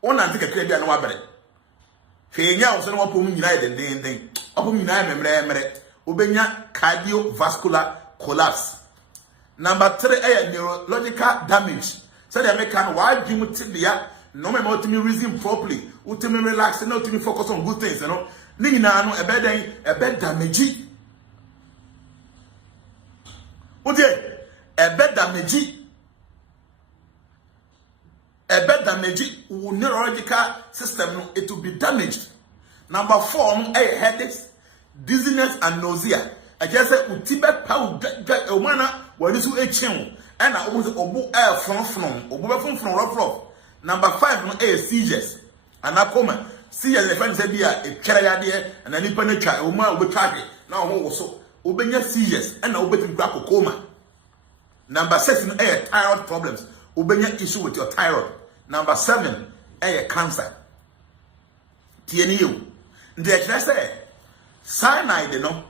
One and take a credit and wabre. Fenya was no one united and thing. Upon United, Ubenya cardiovascular collapse. Number 3, a neurological damage. So they make an wide no me ultimately reason properly, ultimately relax, and ultimately focus on good things, you know. Nina no a bed damage. What a bed damage. A bed damage neurological system, it will be damaged. Number 4, headaches, dizziness, and nausea. I just said, Utibet power, a manner where this will change. And I almost obu air from rough. Number 5, seizures. And I come, seizures, if I said, a carrier there, and a nipple child, or more will try it. Now, also, obey seizures, and obey coma. Number 6, thyroid problems. Obey issue with your thyroid. Number 7, cancer. TNU. The express cyanide, no,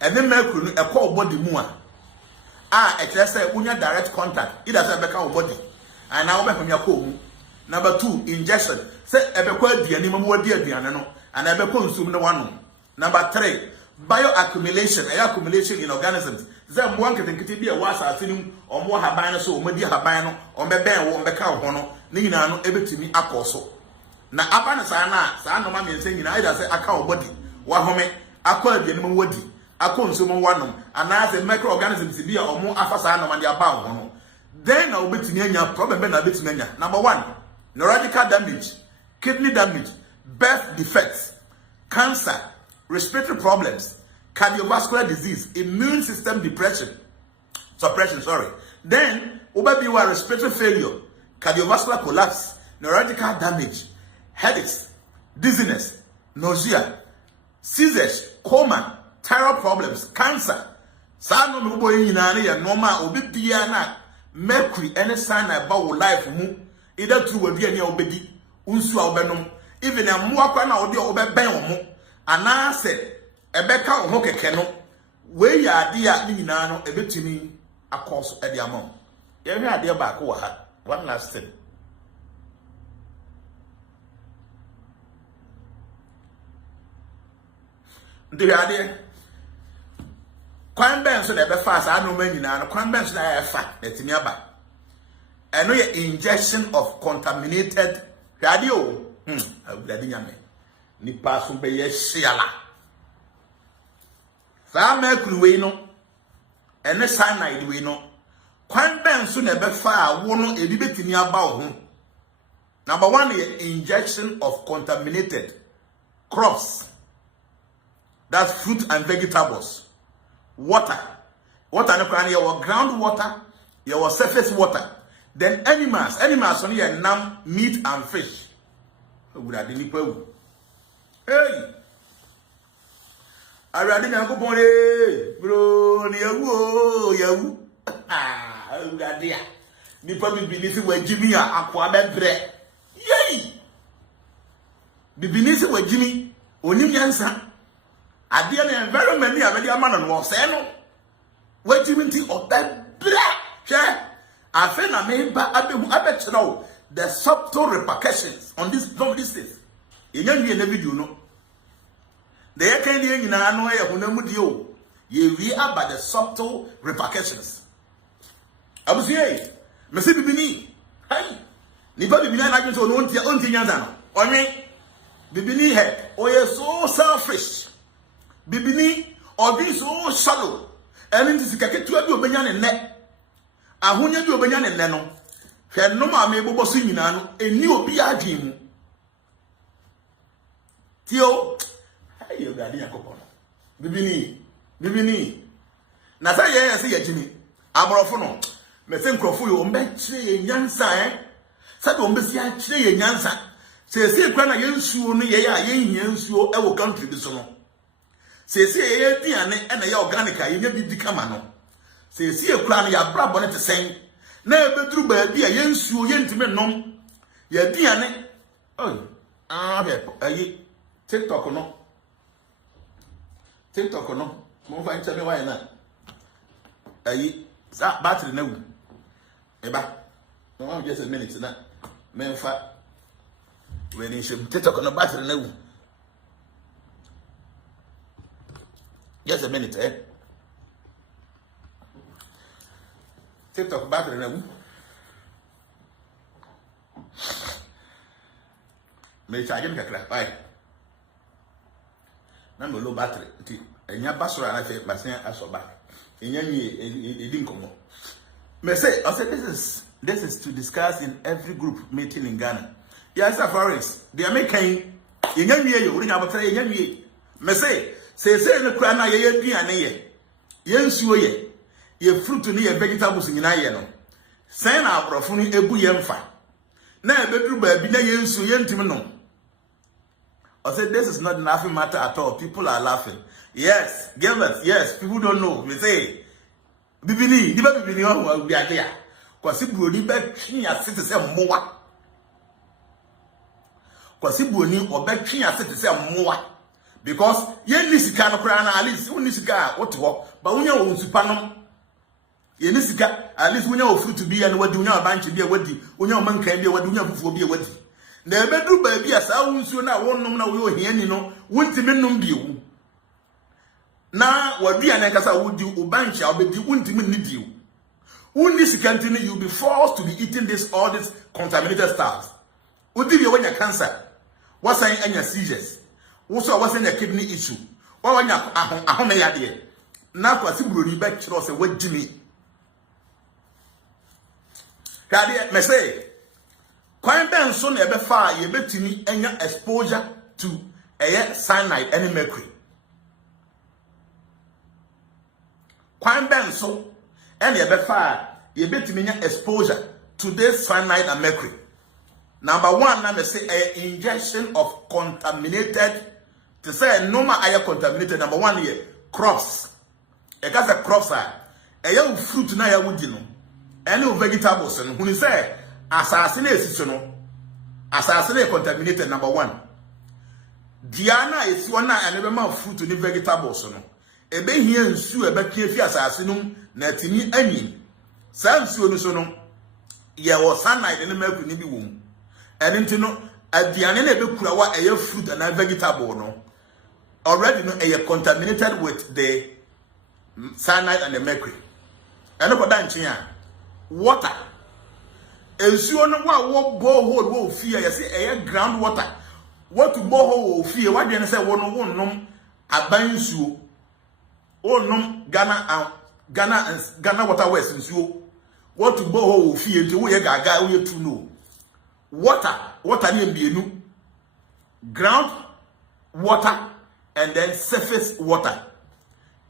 and then mercury, a core body more. Express unya direct contact. It doesn't become body. And now from your home. Number 2, injection. Say ebequa the animal dear diano, and ever consume the one. Number 3, bioaccumulation, accumulation in organisms. Then one can be a was a film or more habano, so media habano, or maybe won't be cow hono, Nina no able to me acoso. Na apana sana mama me saying either say aka body wa home akwa de no wadi akwa nso wanom ana say microorganisms be or mo afa sana ma dia ba ho. Then na obetimi anya problem be na betimi anya. Number 1, neurological damage, kidney damage, birth defects, cancer, respiratory problems, cardiovascular disease, immune system suppression. Then obabi wa respiratory failure, cardiovascular collapse, neurological damage, headaches, dizziness, nausea, seizures, coma, thyroid problems, cancer. Sano no boy nyina ya normal obi bia na mercury any sign about life mu either through odi ani obedi unsu a obenom even amu akwa na odi obeben wo ana se ebeka wo keke no we ya ade a nyina no ebetumi akoso ade amom ye hwe ade ba ko wa ha one last thing. Ndiade kwan ben so na be fast anu manyina no kwan ben so na fa etimi aba eno ye injection of contaminated radio awurade nyame ni pa so be ye hyiala fa mercury we no ene cyanide we no kwan ben so na be fa a wo no ebi betimi aba wo ho. Number 1 ye injection of contaminated crops. That's fruit and vegetables. Water no can your groundwater, your surface water. Then animals only nam meat and fish. Hey, I ready now go bro ni yawu. Dia. Ni probably believe we Jimmy akwa bebre. Yey. Bibinisi we Jimmy oni nyansa. Ade na environment ni abedi amana no se no wajimenti obebra hwe afa na me ba abehu abechero the subtle repercussions on this things enyanwie na video no the yakan die nyina no ye honamu die o ye wi about the subtle repercussions abusie me se bibini hey ni ba bibini na adwo so no onti nyanza no onwe bibini he o ye so selfish. Bibini or this so shallow and into the caketua do obenya ne ne ahonya do obenya ne ne no hwe no ma me bobo so nyina no eni obi adwen mu tio ayo gadi yakopo no bibini na sa ye se yagimi aborofo no me se nkrofo yo mbe kire ye nyansa sa do mbe si a kire ye nyansa se kwa na ye nsuo no ye ya ye hia nsuo e wo country bi so no sesi ye diane ena ya organic a ye nya bi kama no sesi ekura no ya brabo ne tesen na ebeduru ba bi a ye nsuo ye ntime nom ya diane ayi TikTok no mo fa nche me wa na ayi sa battery na wu eba no just a minute na me fa we ni shem TikTok no battery na wu. Just a minute, TikTok battery now. me charge kakra why na me low battery ti enya basura na fe basen asoba enya ni edi nkomo me say I said this is to discuss in every group meeting in Ghana. Yes, foreigners they are making enya wie ye uri nya botre enya wie me say no kra na ye aduane ye nsuo ye fruit ni ye vegetables nyina ye no sen na abrofo ni egu ye mfa na ebeduru ba bi na ye nsuo ye ntimi no. I said this is not a laughing matter at all. People are laughing. Yes, gamers, yes, people don't know. We say Bibini, di ba bibini o bi ade a. Kwasi buoni ba twi ase se mmoa. Kwasi buoni o ba twi ase se mmoa. Because ye ni sika no kra na at least woni sika what ho ba wonya wo nsupa no ye ni sika at least wonya wo fruit bi ya no wadi wonya banche bi ya wadi wonya wo mankan bi ya wadi wonya fufuo bi ya wadi na ebedru ba bi asa wonsuo na wonnom na wo hiani no wontimi nnom bi wu na wadua na kasa wodi wo banche obedi wontimi nidi wu wonni sika ntini you be forced to be eating all this contaminated stuff wodi bi wonya cancer wasan anya seizures wo was in a kidney issue. What when you ahome yade na kwasi buroni be kiro se wadimi kade me say kwan ben so na ebe fa ye betimi enya exposure to cyanide and mercury kwan ben so and ebe fa ye betimi enya exposure to this cyanide and mercury. Number one, na me say injection of contaminated. To say no matter contaminated. Number one here, crops. E ka say crops are. Fruit na ya wudi no. Any vegetables no. When you say asase na esisi no. Asase na contaminated. Number one. Diana esi one na ebe ma fruit ni vegetables no. Ebe hie nsu ebe pie fi asase no na timi anyi. Sa nsu no so no. Ye wo cyanide ni mercury ni bi wo mu. And into no adiane na ebe kura wa fruit and vegetable no already no contaminated with the cyanide and the mercury. And for that nchen water ensuo no wa wo borehole wo fie ya say ground water what to borehole wo fie wa de say wo no wonnom aban nsuo wonnom Ghana water west nsuo what to borehole wo fie nti wo ye gaga wo ye tu no water ni mbienu ground water and then surface water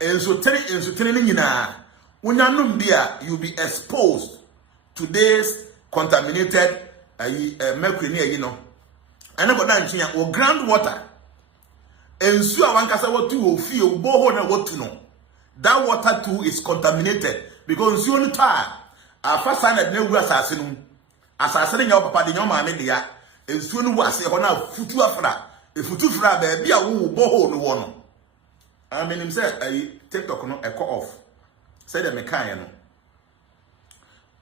and so three ni nyina wonya nom bia you be exposed to this contaminated mercury ni no and go dan chia o ground water ensu a wankasa watu wo fie wo boho na watu no that water too is contaminated because ensu no ta afasa na na wu asase no asase ne nya papa de nya ma me dia ensuo no wase ho na futu afra efutu fra ba bia wo boho no wo no amenim say TikTok no eko off say the mekan no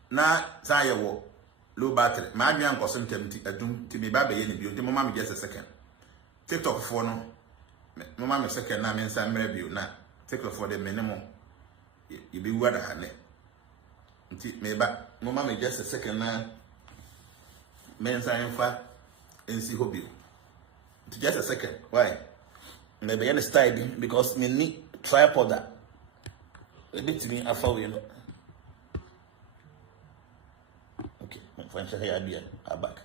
na say wo low battery ma nwa nkoso ntamti adum ti me ba be ye ne bio nti mama me just a second TikTok for no mama me second na me nsa mra bio na TikTok for the minimum you be wada ha ne nti me ba mama me just a second na mensa infa ensi hobby. Just a second. Why? Maybe any style because me need tripod that. A bit to me I follow you know. Okay, my friend say idea. I'm back.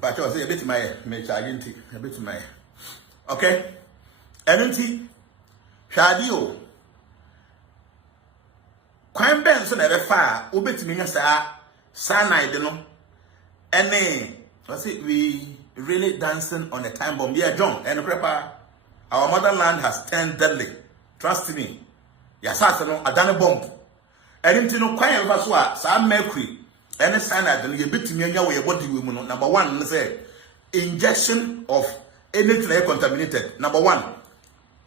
But I was a bit my charging a bit my okay. Enti hwadio kwan ben so na be fa obetimi nya cyanide no ene I say we really dancing on a time bomb. Yeah, John and prepare our motherland has turned deadly, trust me. Yasasa no adane bomb enti no kwan eva so a sa mercury ene cyanide no ye betimi anya wo ye body we mu no. Number one say injection of anything contaminated. Number one,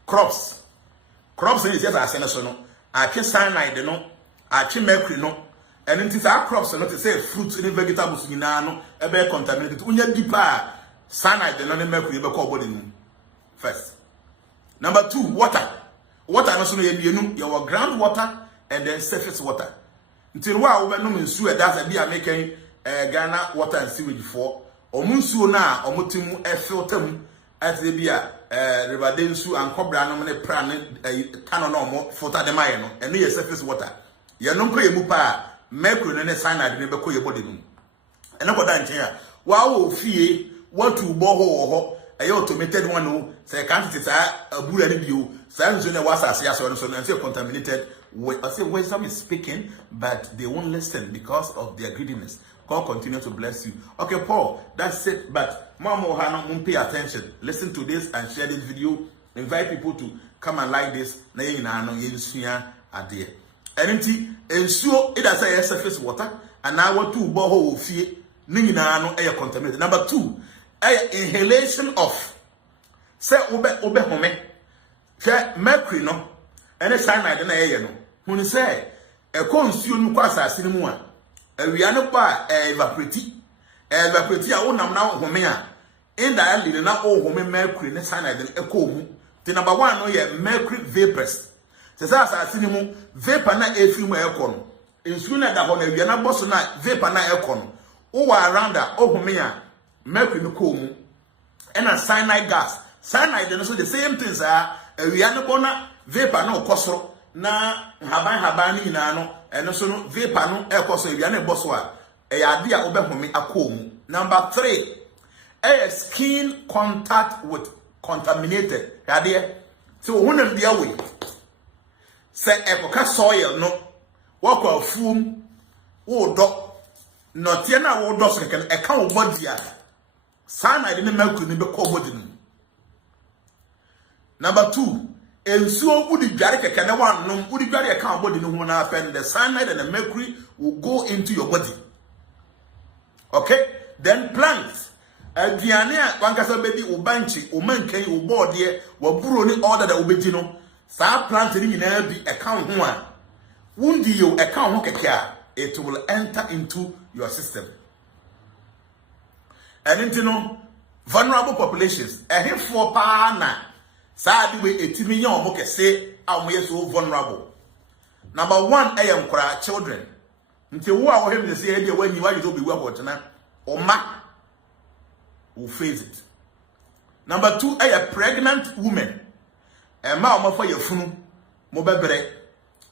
crops is just as so no ache cyanide no ache mercury no and it is our crops no to say fruits and vegetables nyina no e be contaminated unya deeper cyanide no mercury be call body no first. Number two, water Water no so no yenu your groundwater and then surface water. Until wa we no nsuo e that's be making Ghana water and sewage for omunsuo na omotimu e filter mu as they be river densu and cobra no ne pra ne kano no mo filter dem aye no and your surface water. Ye no nko yemu pa mercury ne cyanide ne be ko your body mu. And no boda nchen a wa wo fie what to borrow ho a automated one no say can't say abura ni bio say nso na was asase so no say contaminated. I say wisdom is speaking, but they won't listen because of their greediness. God continue to bless you. Okay, Paul, that's it. But Mama Hana won't pay attention. Listen to this and share this video. Invite people to come and like this. Na yina no yensuya ade. Enti ensuo it has a surface water and now what to borehole fie ni nyina no e contaminated. Number 2, inhalation of say obe home. Say mercury no ene cyanide na ye no. Hunu say e ko nsuo no kwa asase ni mu a awia no pa evaporate a wonam na home a indirectly na home mercury ne cyanide e ko mu. The number 1 no ye mercury vapors. Se sa asase ni mu vapor na efiri mu e ko no nsuo na da ho na awia na boso na vapor na e ko no wo around a home a mercury no ko mu. And a cyanide gas cyanide no so the same things awia no bona vapor na okosoro na haban ni na no eno so no vapor no ekoso awia na eboso a ade a obehome akomu. Number 3, skin contact with contaminated ade so honam dia we say ekoka soil no wako afum wo do no tie na wo do so keke e ka wo body a sana de na maku ni be ko body no. Number 2, ensuo udi dware keke na wanom udi dware e ka body no ho na pen the cyanide and the mercury will go into your body. Okay, then plants aduane a wankasa bedi ubanchi umankan ubodie waburo ni order da ubedi no sa plant ni nyina bi e ka ho a wundi yo e ka ho keke a it will enter into your system. And into no vulnerable populations ehefo pa na Sadi we 80 million mo kese a mo yeso vulnerable. Number 1 nkora children. Nti wo a wo hem ne se e dia wani wa you be we abotena oma will face it. Number 2 pregnant women. Ma o mo fa yefunu mo bebere.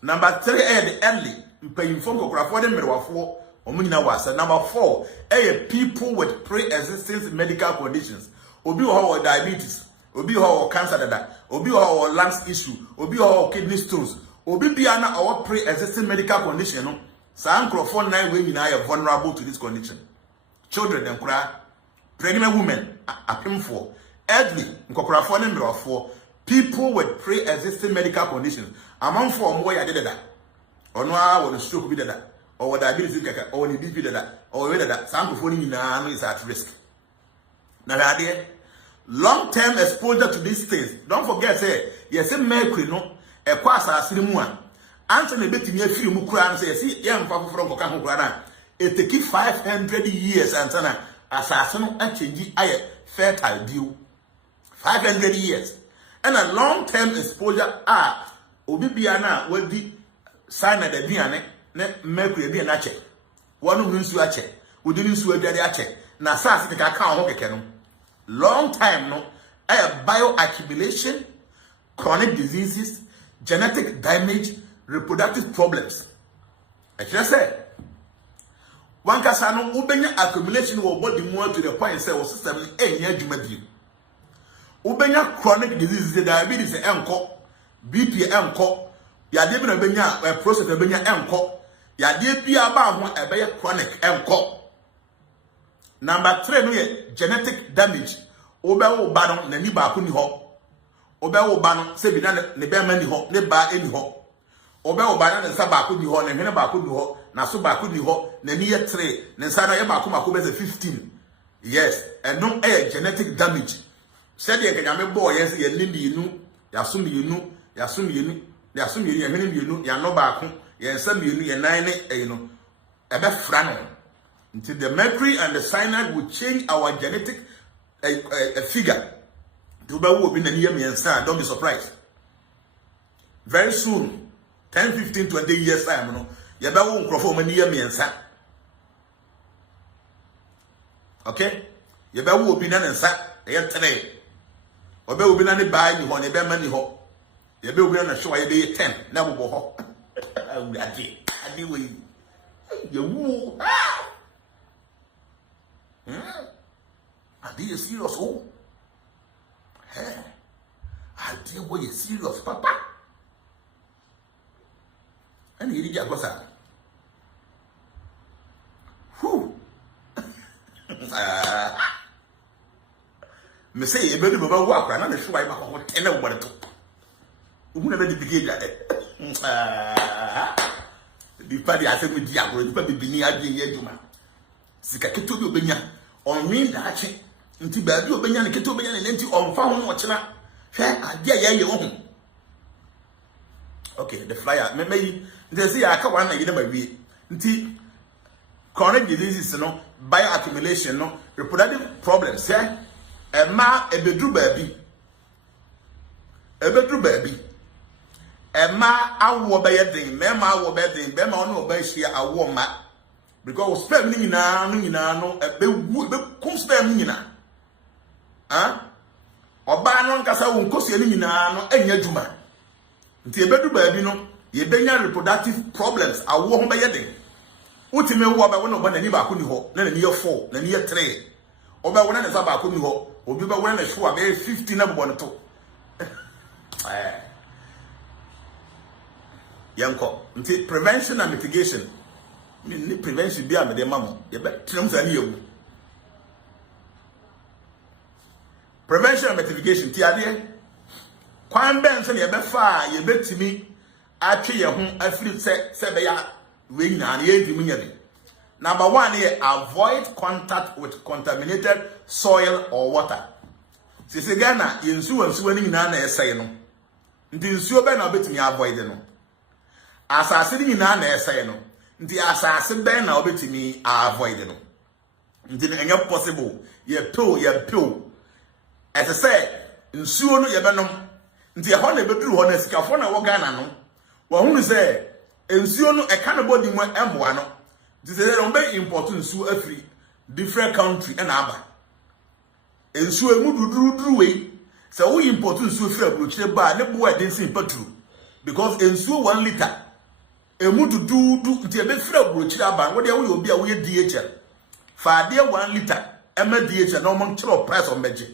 Number 3 the early mpanyimfo kokrafo de merwafo o mo nyina wasa. Number 4 people with pre-existing medical conditions. Obi ho diabetes, obi ho cancer dada, obi ho lungs issue, obi ho kidney stones, obi bia na our pre-existing medical condition no sa nkrofo 9 we nyina are vulnerable to this condition. Children and pregnant women apimfo, elderly nkokrafo ne mrofo, people with pre-existing medical conditions. Among for mo ya deda ono a wo stroke bi deda or diabetes kaka or ni BP deda or we deda sa nkrofo ni nyina is at risk. Na rade long-term exposure to these things. Don't forget, say, yes, mercury no, a quasa sirimuan. Answer me betting a few mukran say, see, young papa from Kokan, it take 500 years and sana assassin actually I fertile deal. 500 years. And a long-term exposure Obibiana will be sign of the Biane, mercury be an ache. One wins you ache, who didn't swear the ache. Na sas the cacao hockey. Long time no bioaccumulation, chronic diseases, genetic damage, reproductive problems. I just said one casano ubenya accumulation of body more to the point say system year jumadi. Ubenya chronic diseases, diabetes enko, BP enko, ya de na benya process benya enko, ya de bia ba ho e chronic enko. Number 3 no genetic damage. Obewo ba no na ni ba ko ni ho. Obewo ba no se bi na ne be ma ni ho, ne ba eni ho. Obewo ba na nsa ba ko ni ho, na hwene ba ko ni ho, na so ba ko ni ho, na ni ye 3, na nsa na ye ba ko mako be 15. Yes, and no genetic damage. Said ye kanya me boy yes ye ni nu, ya so mi nu, ya so mi nu, ya so mi ye hwene mi nu, ya no ba ko, ye nsa mi nu, ye nan ne no. Ebe fra no. Until the mercury and the cyanide will change our genetic figure. Don't be surprised. very soon, 10, 15, 20 years time, no, you better won't crop many years. Okay? You better will be none and sat today. Or be will be none by you on a bear money hop. You better be on a show a day 10, never go hop. I do you woo. I did a serious oh. Hey, I did what you serious, papa. And he did get what's that? Whew. Me say, you better move walk around. I'm not sure I'm going to tell you what to do. You never did begin that. The party I said with Diablo, the baby near the Yajuma. Sikaketo Benya, on me that into Baby Benya and Keto Benya and empty on found watching up. Fair idea, your own. Okay, the flyer. Maybe they say I can't want to never read. Chronic diseases, no, bioaccumulation, no, reproductive problems, eh? A bedroom baby. A bedroom baby. A ma, I will buy a thing, Mamma will buy a thing, Bema no buy here a woman. Because spending now, no, a big spending now. Huh? Or buy non cassa won't cost you no, and yajuma. Until a bedroom baby, no, ye benya reproductive problems, I won't buy a thing. Ultimate war by one of one and never couldn't hope, then a year 4, then a year 3. Or by one and a sabbath couldn't hope, or be by one and a show, 15 number 1 2. Yanko, until prevention and mitigation. Prevention be a mamma, you bet terms and you. Prevention and mitigation, Tiadia. Quan Benson, you bet fire, you bet to me. Actually, your home, I flip said they are wing and ye. Number 1 here, avoid contact with contaminated soil or water. Sisi Ghana, in Su and Swinning Nana essay no. Until Su Ben a bit me avoid no. Assassin in Nana essay no. The assassin Ben a bit me avoid no. Until any possible, ye pill. As I said, in Su no Yabanum. Until a honey bedroom honest Cafona or Ghana no. Well, who say, in Su no a cannibal in one M1. This is a very important Su every different country and Abba. And so a mudu way. So we important Su fair which they buy the boy didn't seem true. Because in Su 1 liter, a mudu do to a bit fair which they buy what they will be a weird DHL. For dear 1 liter, MDH no man price on magic.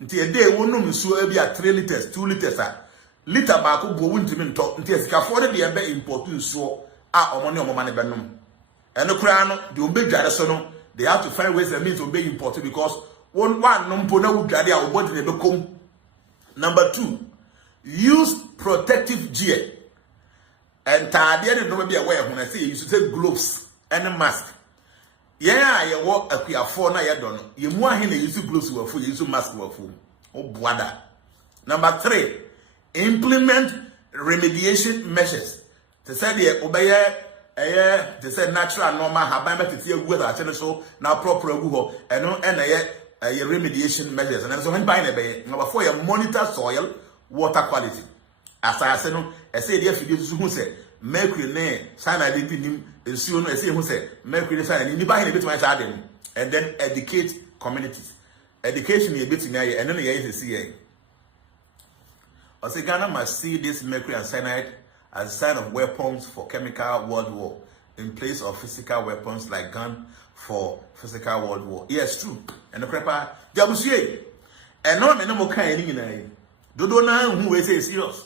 Until a day won't know Su be at 3 liters, 2 liters. Liter back go Wontumi talk until it's afforded the very important Su are on money benum. And the crown, the obey Jadasono, they have to find ways and means to be important because one numpona would gather our body become. Number 2, use protective gear. And Tadia don't be aware when I say you should take gloves and a mask. Yeah, you walk a queer for now, you don't. You more him use gloves were full, use mask were full. Oh, boada. Number 3, implement remediation measures. To say the obey. They said natural normal have better to see weather so now proper go and remediation measures and so when buying a bay. Number 4, you monitor soil water quality. As I said, I say if you who say mercury name sign I didn't him and soon I say who say mercury sign you buy a bit my garden and then educate communities. Education is a bit in there and then you see I say Ghana must see this mercury and cyanide as a sign of weapons for chemical world war in place of physical weapons like gun for physical world war. Yes, true. And the prepper, Jabusie, and not any more kind of do now who will say serious.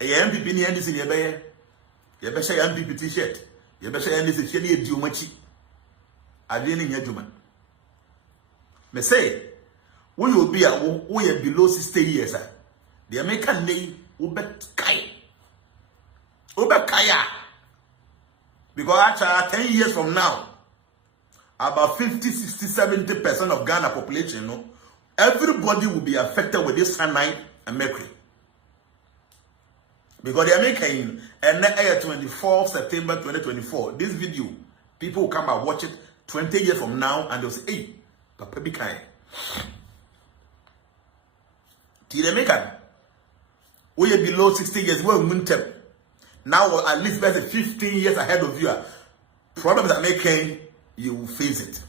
A MPP near this in your bay, you better say MPP t shirt, you better say this is Kenny Jumachi. I didn't hear Juma. Me say, we will be below 60 years. The American name will bet Kai. Kaya. Because actually 10 years from now, about 50, 60, 70% of Ghana population, no, everybody will be affected with this cyanide and mercury. Because they are making and 24 September 2024, this video, people will come and watch it 20 years from now and they'll say, hey, Papa be kind. Till they make it. we are below 60 years, we're winter. Now, at least better 15 years ahead of you. Problems that may come, you will face it.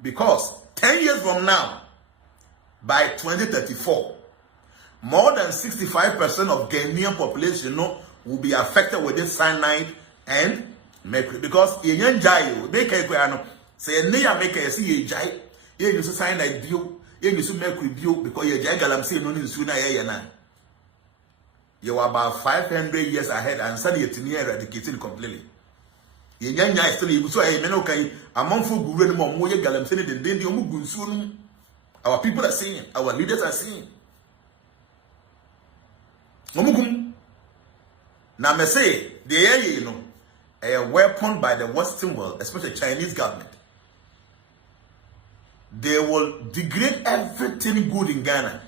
Because 10 years from now, by 2034, more than 65% of Ghanaian population will be affected with this cyanide and mercury. Because in Yanjayo, they can't say, Nia make a see jai, you use cyanide view, you use mercury view, because you're Galamsay no sooner. You are about 500 years ahead and suddenly it's near eradicated completely. In Yanya still able to a okay, among for Guru and more Galamsay than the our people are saying, our leaders are saying. Now, me say, a weapon by the Western world, especially Chinese government. They will degrade everything good in Ghana.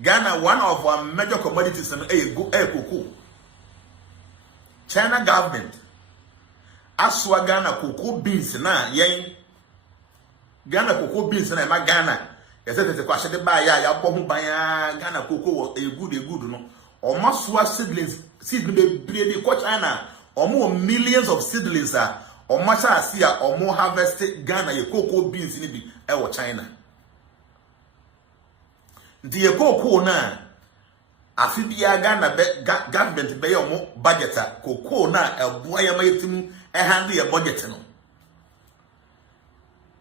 Ghana, one of our major commodities, is cocoa. China government, aswa Ghana cocoa beans na yen. Ghana cocoa beans na ma Ghana. You said the question the buy ya Ghana cocoa a good no. Or maswa seedlings be ko China. Or more millions of seedlings are or masha asia or more harvested Ghana ye cocoa beans in be China. The cocoa na afibia Ghana government be your budget cocoa na a boy amatim a handle a budget no.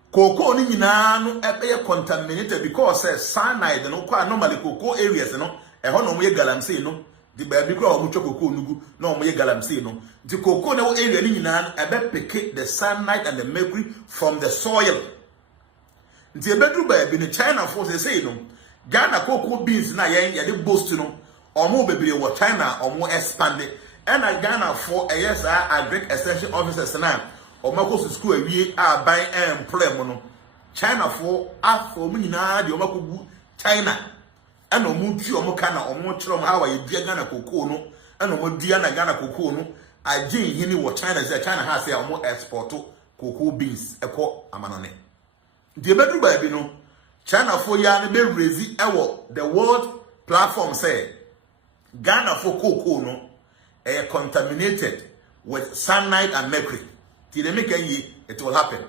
Cocoa ni nyina no ebe contaminated because cyanide no kwa normally cocoa areas no e ho no mo ye Galamsay no the baby kwa o mo cocoa nugu no mo ye Galamsay no the cocoa no area ni nyina ebe pick the cyanide and the mercury from the soil. The bedru baby ni China for say no Ghana cocoa beans na ye dey boast no omo bebre wo China omo expand and Ghana for a yes agric extension officers na omako school awie a ban employ no China for afro mu nyina de omako bu China and omo tu omo kana omo kire omo how ye bia Ghana cocoa no and omo dia na Ghana cocoa no agin hini wo China say China has say omo export cocoa beans ekọ amanone de bedru ba bi no China for ya ne be raise ewo the world platform say Ghana for cocoa no contaminated with cyanide and mercury. Till they make it will happen.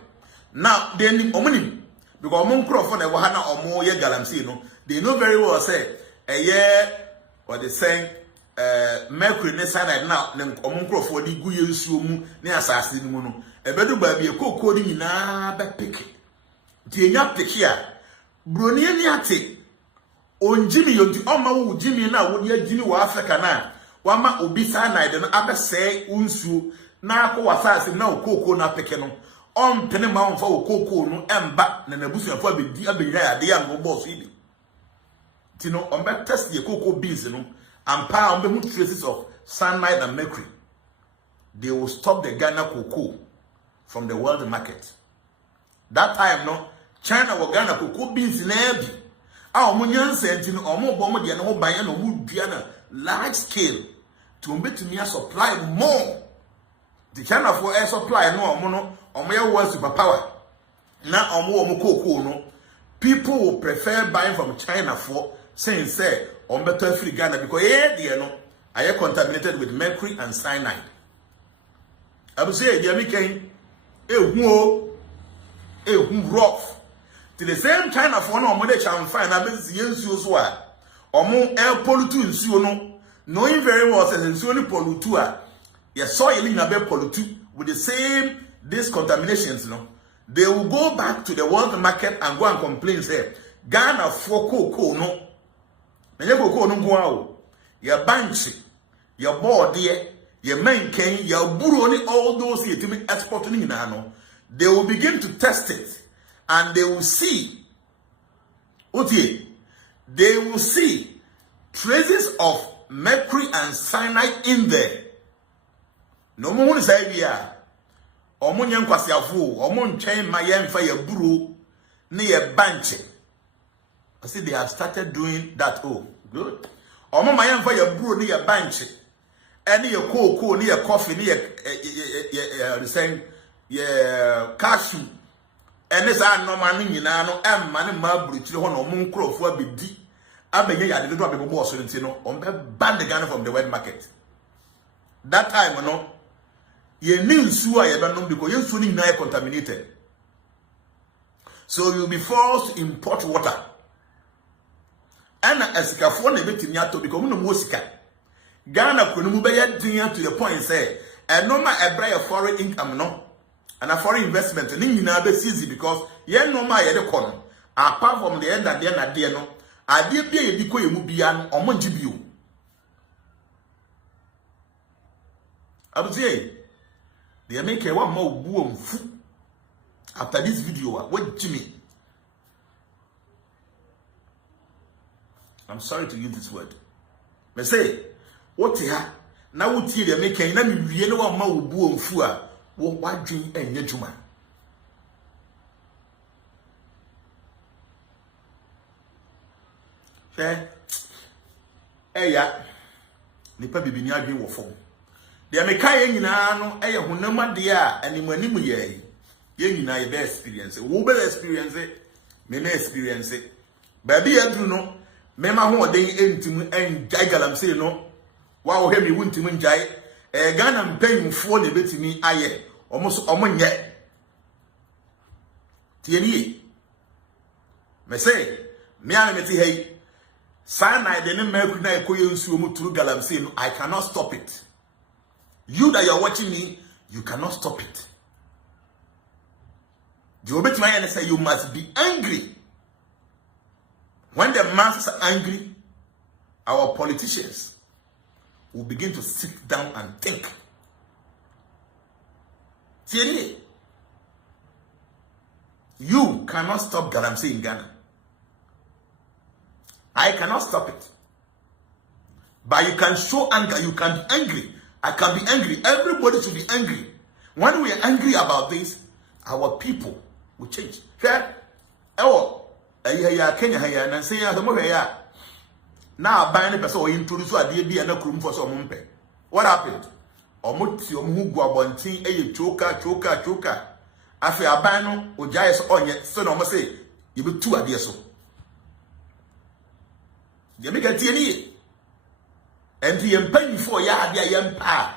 Now they need omunim because omon crofo na ewo ha na omo ye Galamsay no they know very well say a year what they saying mercury ne cyanide now omon crofo di gu ye nsuo mu ne asase ni mu no ebedu ba bi e cocoa ni na be pick. Ti enya pick ya broni ni ate onjimi yonti oma wo jimi na wo dia jimi wa Africa na wama obi cyanide no abese unsuo na akọ wasase na okoko na peke no ompene ma onfa okoko no emba na nabusuafo abedi abenya ya de ya no boss ibi ti no ombe test the cocoa beans no ampa ombe mu traces of cyanide and mercury. They will stop the Ghana cocoa from the world market. That time no China will Ghana cocoa beans na ebi a omunyansa enti no omo bo mo de no ho ban na omu dua na large scale to mbetumi supply more. The China for air supply no omo was superpower. Now omo cocoa no. People will prefer buying from China for saying say on better free Ghana because I are contaminated with mercury and cyanide. I will say rough. To the same China for no more can find a bit so omo air pollutu knowing very well says pollutu your soil in a be polluted with the same these contaminations, they will go back to the world market and go and complain. Say, Ghana for cocoa, no. And you cocoa no go out. Your banks, your board, your main cane, your buroni, all those here to be exporting in Nano. They will begin to test it and they will see. Okay, they will see traces of mercury and cyanide in there. No more say we are. Omo nyen kwasiafo, omo ntwen ma ye mfa ya buru ne ye banche. I see they have started doing that. Oh, good. Omo ma ye mfa ya buru ne ye banche. Any ye cocoa, ne ye coffee, ne ye saying ye cashew. Ene sa no ma ne nyina no emma ne ma buru chire ho no mo nkrofo abedi. Abenye ya de do abebo boss nti no on be ban the Ghana from the wet market. That time no ye ni nsuo a ye be no because ye nsuo ni na contaminated. So you'll be forced to import water. And esikafo na betimi ato because mo no mo sika. Ghana ko no mu be ya din to the point say e no ma e bra your foreign income no and a foreign investment ni nyina be easy because ye no ma ye de ko no apart from the end that there na there no ade bia ye di ko ye mu bia no omo ngi bio. Abuzie they make a one more buom fu after this video what Jimmy. I'm sorry to use this word. Me say what here now what tie they make na me wie no one more buom fu a wo wadwen enye dwuma. Eya nipa bibini adwen wo fom. De ameka ye nyina no eye honam de a animanimu ye nyina ye be experience wo be experience me na experience ba bi adru no me ma ho oden entim enjai galamsey no wa wo he me wuntim njai Ghana mpanyimfo na betimi aye omo nye tieni me say me ana meti hey sana de ne maku na ekoye nsuo mu turu galamsey no I cannot stop it. You that you're watching me, you cannot stop it. The Obetman say you must be angry. When the masses are angry, our politicians will begin to sit down and think. Thierry, you cannot stop Galamsey in Ghana. I cannot stop it. But you can show anger, you can be angry. I can be angry. Everybody should be angry. When we are angry about this, our people will change. Okay? Kenya and say now buying a person introduce a DB and a room for some money. What happened? Omuti omugu abontin eye choka. Afi abano ojaye so onye so no say you be two ade so. Ye make tie ni. And the empire for ya yampa.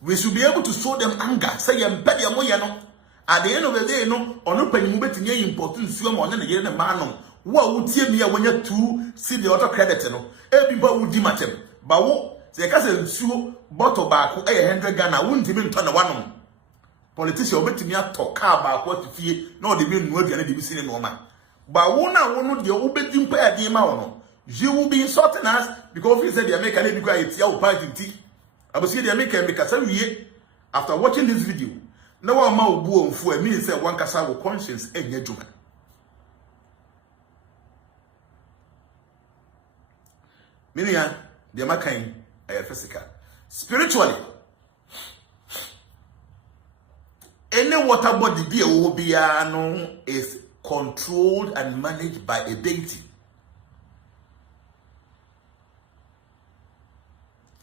We should be able to show them anger. Say yampa ya moya no. At the end of the day, no, on open you bet in important swim on the year man. What would see me when you're two see the other credit no? Everybody would dimatem. But what the cousin sue bottle back 100 Ghana wouldn't even turn the one. Politician bet me a talk about what to feel, no, the mean word and the seen no man. But one I won't the open empire the amount. You will be insulting us because we said the American because it's your party. I will see the American because after watching this video, no one more boom for me say one kasa with conscience and your judgment. Meaning, the American physical, spiritually. Any water body be is controlled and managed by a deity.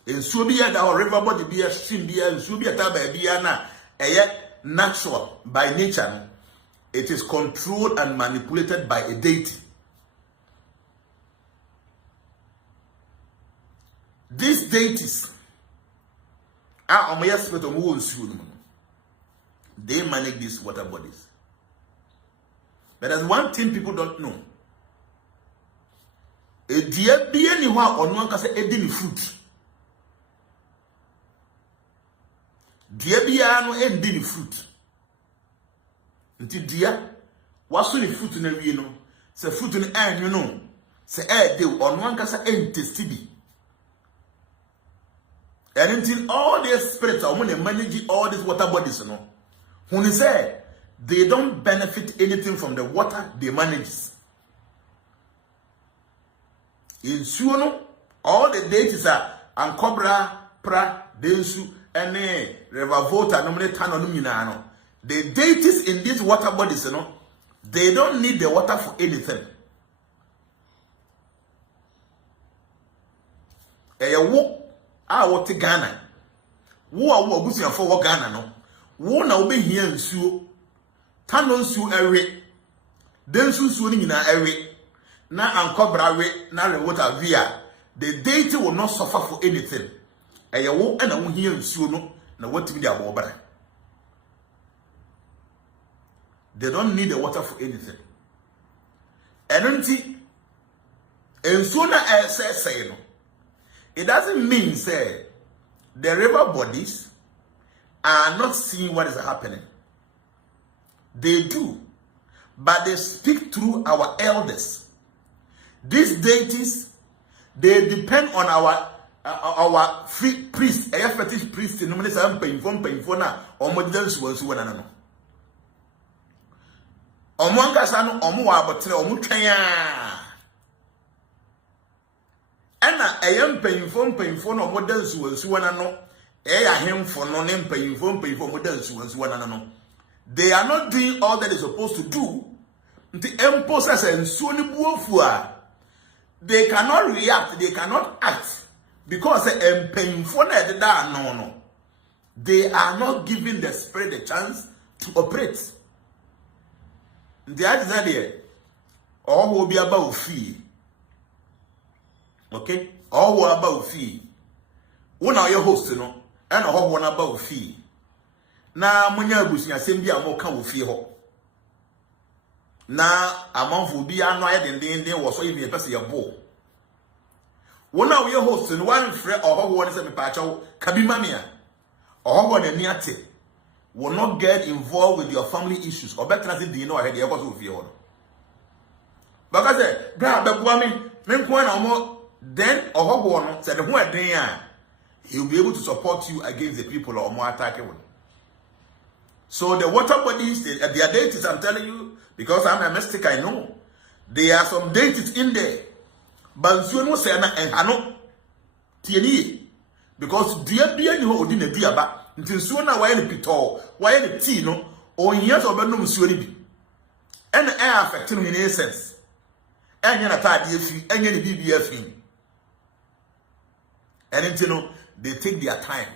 In Subia, our river body be a stream, be a Subia Taba, be a natural by nature. It is controlled and manipulated by a deity. These deities are on my spirit of who they manage these water bodies. But there's one thing people don't know. A dear be anyone on one can say a fruit. Dear biano and dini fruit. Until dear, what's the fruit in the no? Say fruit in the air, you know. Say air they on one casa and testy. And until all these spirits are only managing all these water bodies, you know. When he said they don't benefit anything from the water they manage. In Suno, all the deities are Ancobra, Pra, Densu, and Revavota, nominate Tanominano. The deities in these water bodies, you know, they don't need the water for anything. What Ghana? Who are we for Ghana? No, who now be here in Sue, Tanon Sue, Eric, then Sue in Eric. na ankobrawe na water via the deity will not suffer for anything. Eyewo na wo hia nsuo no na watimi dia bobra. They don't need the water for anything. Enunti ensuo na say no. It doesn't mean say the river bodies are not seeing what is happening. They do, but they speak through our elders. These deities, they depend on our priest, a fetish priest. No money say painful na omo dance was one no. Omo ankasa no omo wa abotre omo twen a. Ena eyem painful no omo dance was one no. Eya hemfo no ne painful omo dance was one no. They are not doing all that they're supposed to do. The impulses and so they cannot react, they cannot act because painful no. They are not giving the spirit a chance to operate. The idea all will be about fee. Okay? All will about fee. One are your host, and all one about fee. Na munya busunya asem bi a mo ka wo fie ho na amanfo bi anu aye den wo so yi pese ye bo wona we host no wan frɛ ɔhɔho ne se me pa akyɛw kabi mamia ɔhɔho na ni ate will not get involved with your family issues obetra se din no ahe de yɛkɔ so fie ho no baka se bra bɛboa me nko na ɔmo then ɔhɔho no se de ho ɛden a he will be able to support you against the people or more attack you. So the water bodies, they are deities, I'm telling you, because I'm a mystic, I know. There are some deities in there. But you know, say na hano tieni because dear be any ho odin na ba until so na why ni pito why ni tea no o hia so be no msuo ni bi and air affect no in essence enya na tade afi enya ni bibi afi and until no they take their time.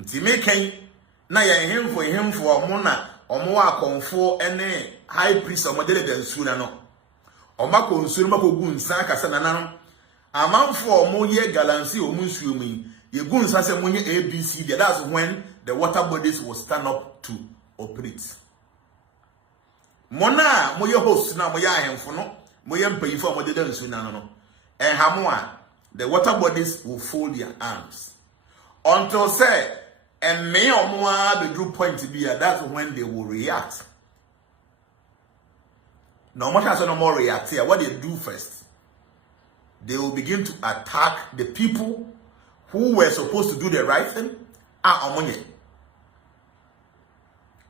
Nti mekan na ya hemfo omo na omo akonfo ene high priest omo dele dansu na no omo konsu no makogu nsa kasa na nanom amanfo omo ye Galamsay omo nsuo mu ye gu nsa se monye ABC there. That's when the water bodies will stand up to operate. Mona moye host na moye ahemfo no moye mpayifo omo dele dansu na no enhamo a the water bodies will fold their arms until say and may or more the drew point to be that's when they will react. No matter no more react here, what they do first, they will begin to attack the people who were supposed to do the right thing. I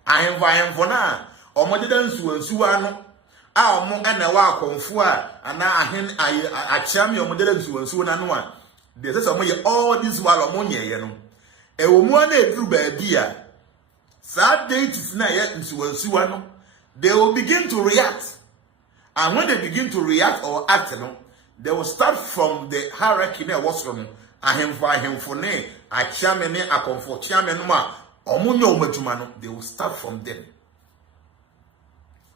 am for now. Or more than Suano. Omo and a walk on four and I cham your model Suano. There's some way all this while ammonia, you know. E woman through badia. Sad date is not yet into Suano. They will begin to react. And when they begin to react or act, you know, they will start from the hierarchy there was from him for ne, a chamene, a comfort chairman, or munyo metumano. They will start from them.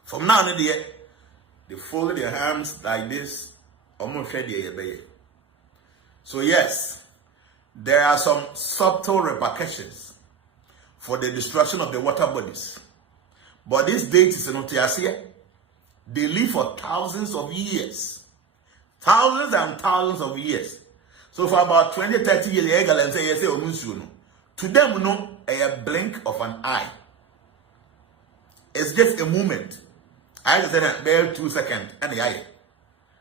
From now on, they fold their hands like this, almost ready. So yes, there are some subtle repercussions for the destruction of the water bodies. But these deities in Otiasia, they live for thousands of years. Thousands and thousands of years. So for about 20, 30 years, to them, no, a blink of an eye. It's just a moment. I just said bare 2 seconds and the eye.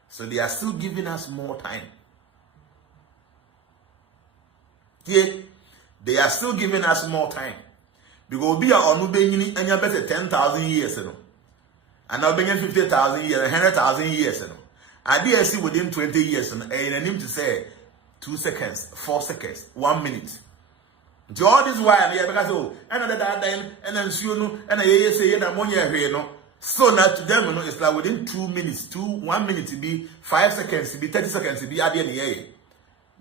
So they are still giving us more time. Yeah, they are still giving us more time. Because we are on Ubeni and you're better 10,000 years, you know. And now being 50,000 years, 100,000 years, you know. I dare see within 20 years, and I need to say 2 seconds, 4 seconds, 1 minute. To all this while, yeah, because oh, another then, and then soon, and I say, and I'm on your hair, no. So now to them, you know, it's like within 2 minutes, 1 minute to be 5 seconds, to be 30 seconds, to be at the end of the year.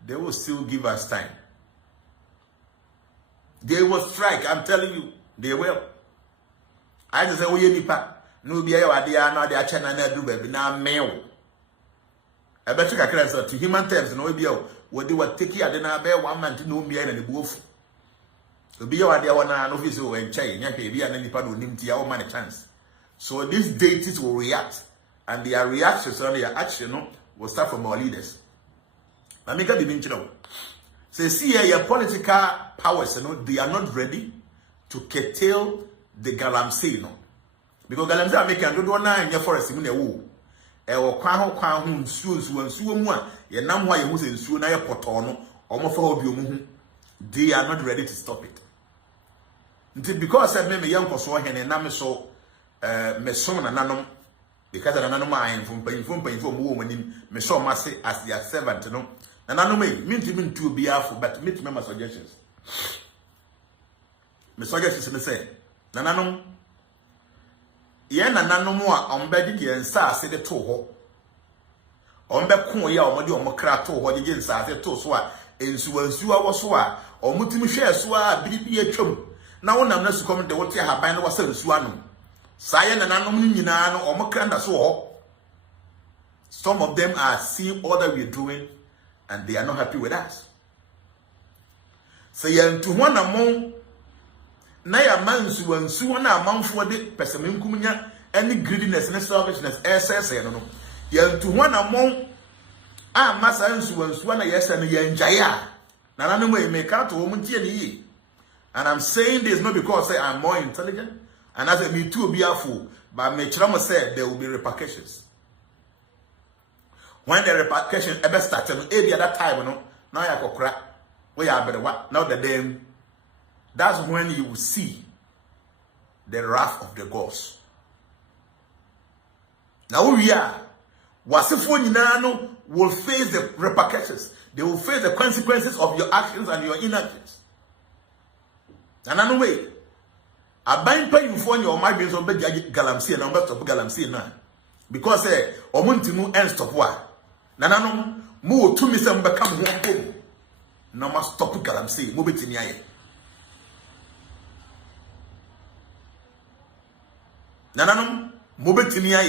They will still give us time. They will strike, I'm telling you, they will. I just say, oh, yeah, nipa. no be a idea na de acha na do baby na mew e be chika kra so to human terms no be o we dey what take ade na be 1 month no be na ne buofu obi ya ade wona no fi so we nchai nya ke bia na nipa do nim tia o man a chance. So these deities will react, and their reactions and their action will start from our leaders. I mean, so see here, your political powers, they are not ready to curtail the Galamsay, because Galamsay American don't want to in your forest in the woo. Or Quaho, you know why you in Suna Potono, or they are not ready to stop it. Because I remember young Kosoa and Namiso. Me so na nanom because na nanom ayen from woman me so ma say as their servant no na nanom me to be afo but meet me my suggestions me say na nanom ye na nanom a ombe di yensa ase de to ho ombe kon ya omode omokra to ho de yensa ase to so a ensuwansu a wo so a omutimi hwe so a bibi atwam na wonam na su kom de wote haban na wasa nsu anom. Some of them are seeing all that we're doing and they are not happy with us. So you're to one among Naya man's one soon among for the Pessamina, any greediness and selfishness, SS, you're to one among Massa and Swan, yes, and Yanjaya. Now, I know you make out to woman, and I'm saying this not because I'm more intelligent. And as me too be a fool, but me Chirama said there will be repercussions. When the repercussions ever start, every other time, now you go crack. We are better what? Now the them. That's when you will see the wrath of the gods. Now we are. Wasifo will face the repercussions. They will face the consequences of your actions and your inactions. Another way. Aban pay for your mind being so big Galamsay and number of Galamsay now. Because Wontumi end stop war. Nananom mu to me some become one. No must stop Galamsay, move it in your Nananom move it in your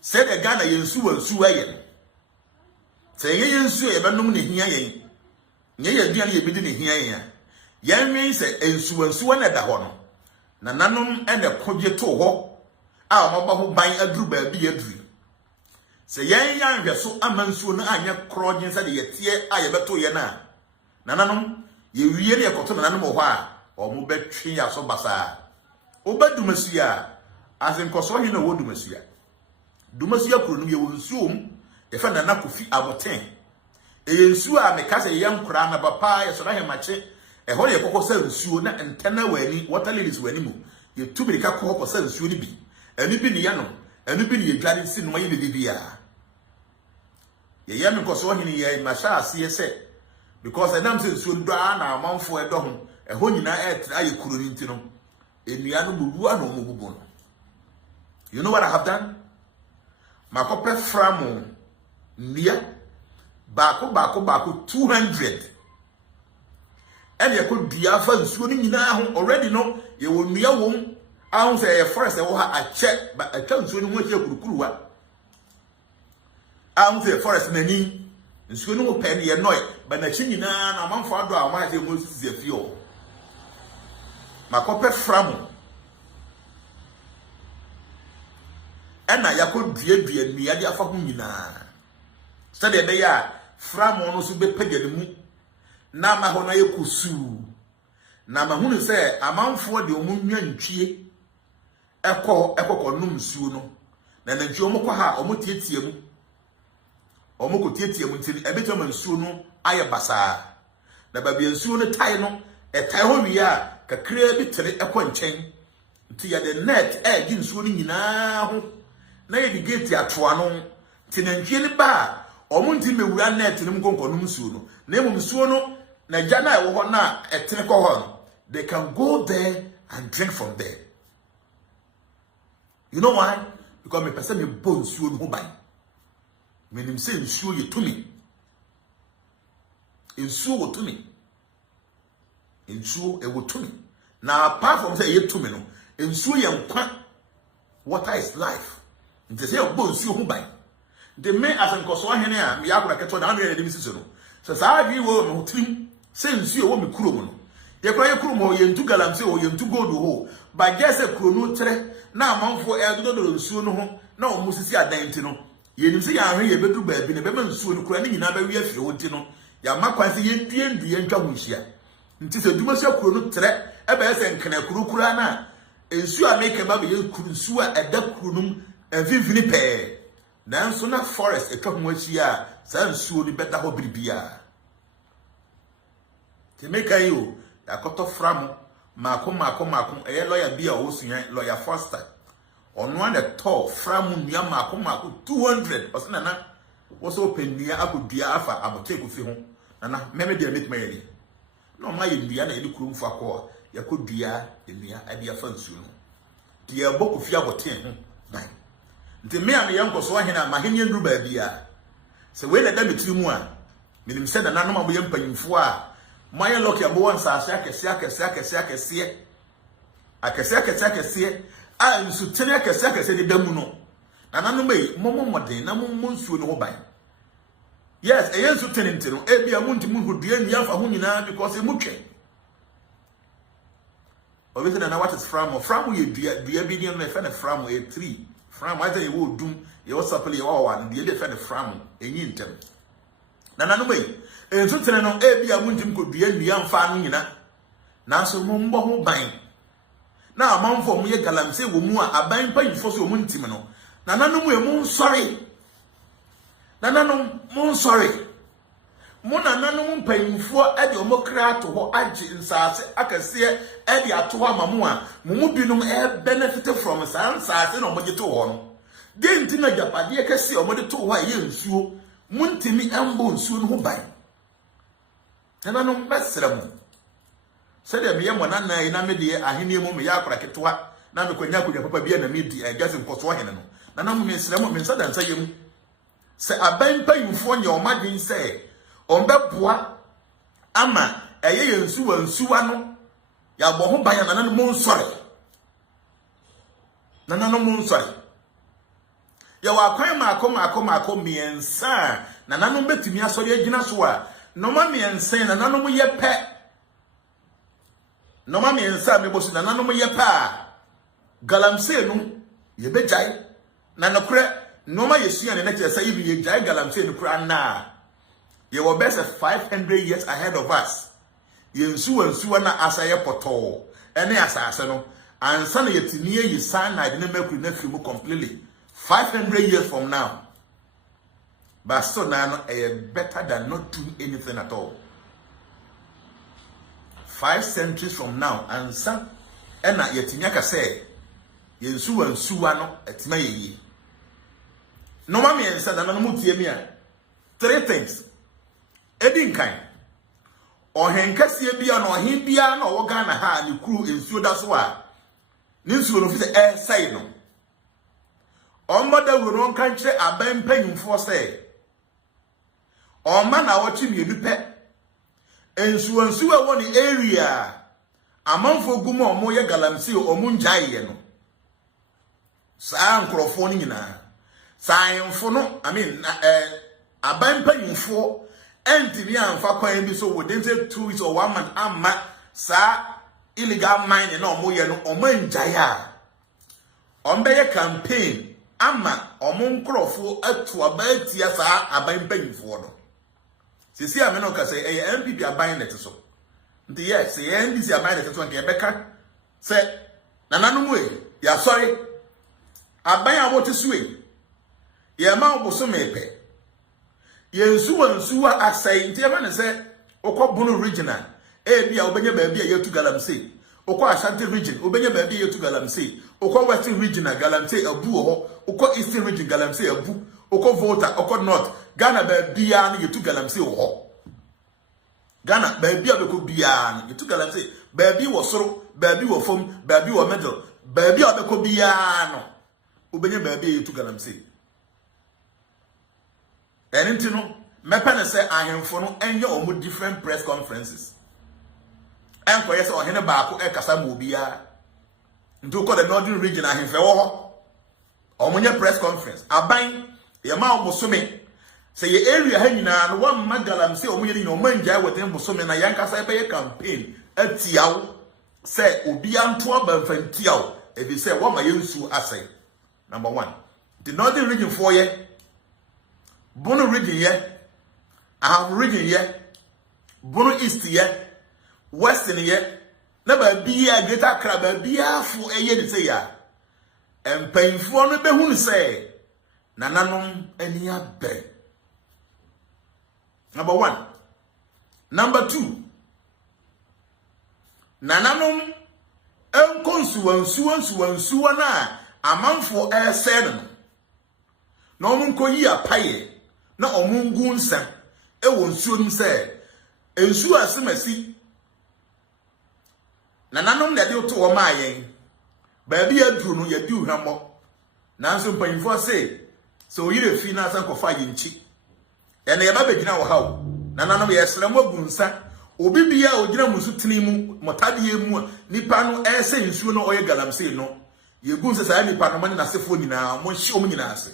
said a Ghana yensu and suayen. Say yensu ever no money here. Nay, dearly a bit in here. Yan means ensuan at the honor. Nananum and a project to ho. Our mama who buy a drew baby a dream. Say yan so a man soon and your crowding said ye tear Ayebiafo Jnana. Nananum, you really a cotton animal or move tree as so basa. Oba Dumasia, as in Kosohi no Dumasia. Dumasia could you will assume if an anakufi about 10. A yensua me cast a young crown of a pie as I match it. A holy cocoa cells, and tenor when water lilies when you you two be a couple of cells should be. And you be yano, and you be a glad sin way the DBR. Ye yaman Kosohi, ye Masha, CSA, because I don't say soon down a month for a dog, a honey night I couldn't know. In the animal, you know what I have done? My copper framo near Bako 200. And you could be a fan swimming now already know you will be a woman. I don't say first I will have a check, but I can't swim with your crew. I don't say first many and swim will penny annoyed, but the chin now among father I might have most the fuel. My copper framo. And I could be a me idea for Jnana. Study they are framo no be paid the moon. Na ma hona yekusu na ma hunu se amanfo de omunwa ntwie ekọ num suo no na ntwie omukọ ha omutietie mu omukotietie mu ntini ebetwa nsuo no aye basa na ba bia nsuo no tai no etai ho wi a kakra bi tere ekọ nchen nti ya de net gi nsuo no nyina ho na ye di gate atoa no tinantwie ne ba omunti mewura net ne mkonko num suo no na emum suo no na jana e wo na etene ko ho they can go there and drink from there. You know why? Because me person me bon suo no ban me nim say nsuo ye tumi nsuo wo tumi nsuo e wo tumi na apart from say ye tumi no Ensuo ye nkwa. Water is life. Nti se obo nsuo ho ban. The me as nkoso ahene a me yakora keto na me yɛ dem sisi no. So saa bi wo me hotim se nsuo wo me kuro mu no. Ye kora ye kuro mo ye ntu Galamsay o ye ntu gold ho. Ba je se kuro no tere na amanfo dodo nsuo no ho na o musisi adan ti no. Ye nim se ya ahwe ye bedu baabi ne bema nsuo no kura ne nyina ba wi afie wo ti no. Ya makwa se ye ndue ndue ntwa ho hia. Nti se duma se kuro no tere e ba se nkena kuro kura na ensuo a make ba be ye kuro nsuo a eda kuro num enfinfini pe. Nanso na forest etwa ho ahia sa nsuo ni beta ho biribia. Te make ayo akoto fram mako eye lawyer bia wo suyan lawyer Foster ono an the tall fram nua mako 200 osena na wo so pennia akodua afa aboteku fi ho na meme dia make mayeli no ma yendua na yedi kurum fa ko yakodua enua abia fa nsuo no dia boku fi aboten ho dan nti me an yenkoso ahena mahenya ndru ba bia se we na da metirimu a minim se da nanom aboye mpanyimfo a Maya loki abo wan sa akese a nsu tene akese de damu no nananu mai momo moden na momo nsuo no ho ban yes e yensu tene ntino e bia muntimu hudie nua fa ho nyina because e mutwe obese na what is from ye dua bi ni na fa na from a tree from I say you wo dum ye wo sapele ye wo wa de fa na from enyi ntem nananu mai enso tene no e bia muntim ko dua nua mfa no nyina nanso mo mbo ho ban na amanfo mo ye Galamsay wo mu a aban panyifo so mo ntim no nananom e mo nsori nananom mo nsori mo nananom panyifo e de omo kra to ho age nsase akase e de ato ha mamu a mo mu binom e benefit from nsase no mo je to ho no de ntina japade kase omo de to ho a ye nsuo mo ntimi embo nsuo no ho ban nananom besrem se de me mona na ina me de ahenie mu me yakora ketwa na me kwanya kodwa papa bia na me di agase nkoso hene no nananom me srem me nsada nsayem se aban payimfo nya omadwen se ombeboa ama eye yensuwa no ya bo ho ban nananom mo nsore ya wa kwan mako miensa nananom betumi asori agina so a no ma miensa nananom ye pe no ma miensa me bosu nananom ye pa Galamsay no ye bejai na nokre no ma yesua ne na kese ibi ye jai Galamsay no kura na ye wo best 500 years ahead of us yensuwa na asaye poto ene asase no ansa na yetiniye yisan na de na makuru na fimu completely 500 years from now. But so now better than not doing anything at all. 5 centuries from now, and some ena yetinyaka say yensuwa no etima ye. No mama yensa na no mutie mi a 3 things. Edin kan. Ohenkase bia no ohen bia na owo Ghana ha ni kru ensuo da so a. Ni nsuo no fi say say no. Omada wuro nka nkyere aban panyimfo say Oma na wochi mienu pe ensuwa woni area amanfo gumo omo ye Galamsay omo njaye no saa nkrofo ni nyina saa yemfo no aban panyimfo entini amfa kwan bi so within 2 weeks or 1 month amma saa illegal mining na omo ye no omo njaye a ombe ye campaign ama omo nkrofo atu abatia saa aban panyimfo no sisi a me no ka say e MPP aban net so nti yes e NDC aban net so nke beka say nananom we ya sorry aban a wote suwe ye ma oboso mepe ye nsuwa asai nti e ma ne say okobunu regional e bia obenya ba bia yetu Galamsay okọ Ashanti region obenya ba bia yetu Galamsay okọ Western regional Galamsay abu ho okọ Eastern region Galamsay abu okọ Volta okọ North Ghana ba bia na yetu Galamsay ho Ghana ba bia beko bia na yetu Galamsay ba bi wo soro ba bi wo fom ba bi wo middle ba bia beko bia no obenya ba bia yetu Galamsay enti no mepa na say ahemfo no enye omo different press conferences enko yes ohene baako e kasa mo bia into call the northern region and him Omunye press conference. Aban, Yama Musome. Say your area hanging on one Galamsay omunye no manja with him Musome na yanka say campaign. Etiao say Obiantua Banfantiao. If you say what my Yunsu assay. Number one. The northern region for ye. Bono region ye. I have region ye. Bono east ye. Western ye. Never be a greater crab be a for a year say ya. And painful no be who say nananom any abe. Number one. Number two. Nananom enkonsuwansuwa na amanfo esen no munko yi apaye na omungu nsa ewo nsuo nim se ensuo asemasi nananom na de to wo maayen baabi aduru no yadi uhwammo nanso mpanyimfo se so oyire fi na asan kofa yinchi ene yaba begina wo hawo nananom yesrem wagu nsa obi bia ogina musu tinimu motade mu nipa no ese nsuo no oye Galamsay no yegu nsa sa nipa no mane na sefo nyina mo hye o nyina ase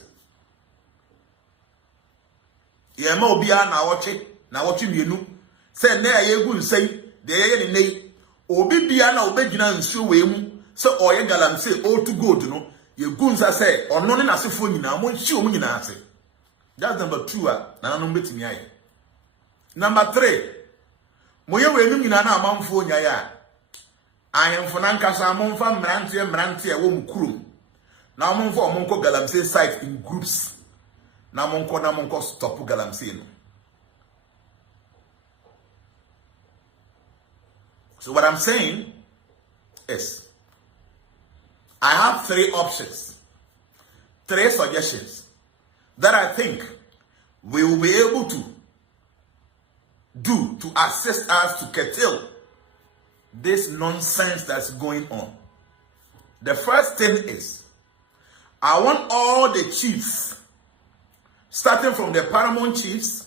ye ma obi a na woche mienu se na yegu nsai de ye ne nei obi bia na obegina nsuo we mu se oye Galamsay all to good no yegu nsa se ono ne na sefo nyina mo hye o nyina ase. That's number 2 nananom betimi aye. Number 3 moye we enu nyina na amanfo nyaya ahemfo na nkasa monfa mrantie wo mkurum na monfa omonko Galamsay site in groups na monko stop Galamsay no. So what I'm saying is I have 3 options, 3 suggestions that I think we will be able to do to assist us to curtail this nonsense that's going on. The first thing is, I want all the chiefs, starting from the paramount chiefs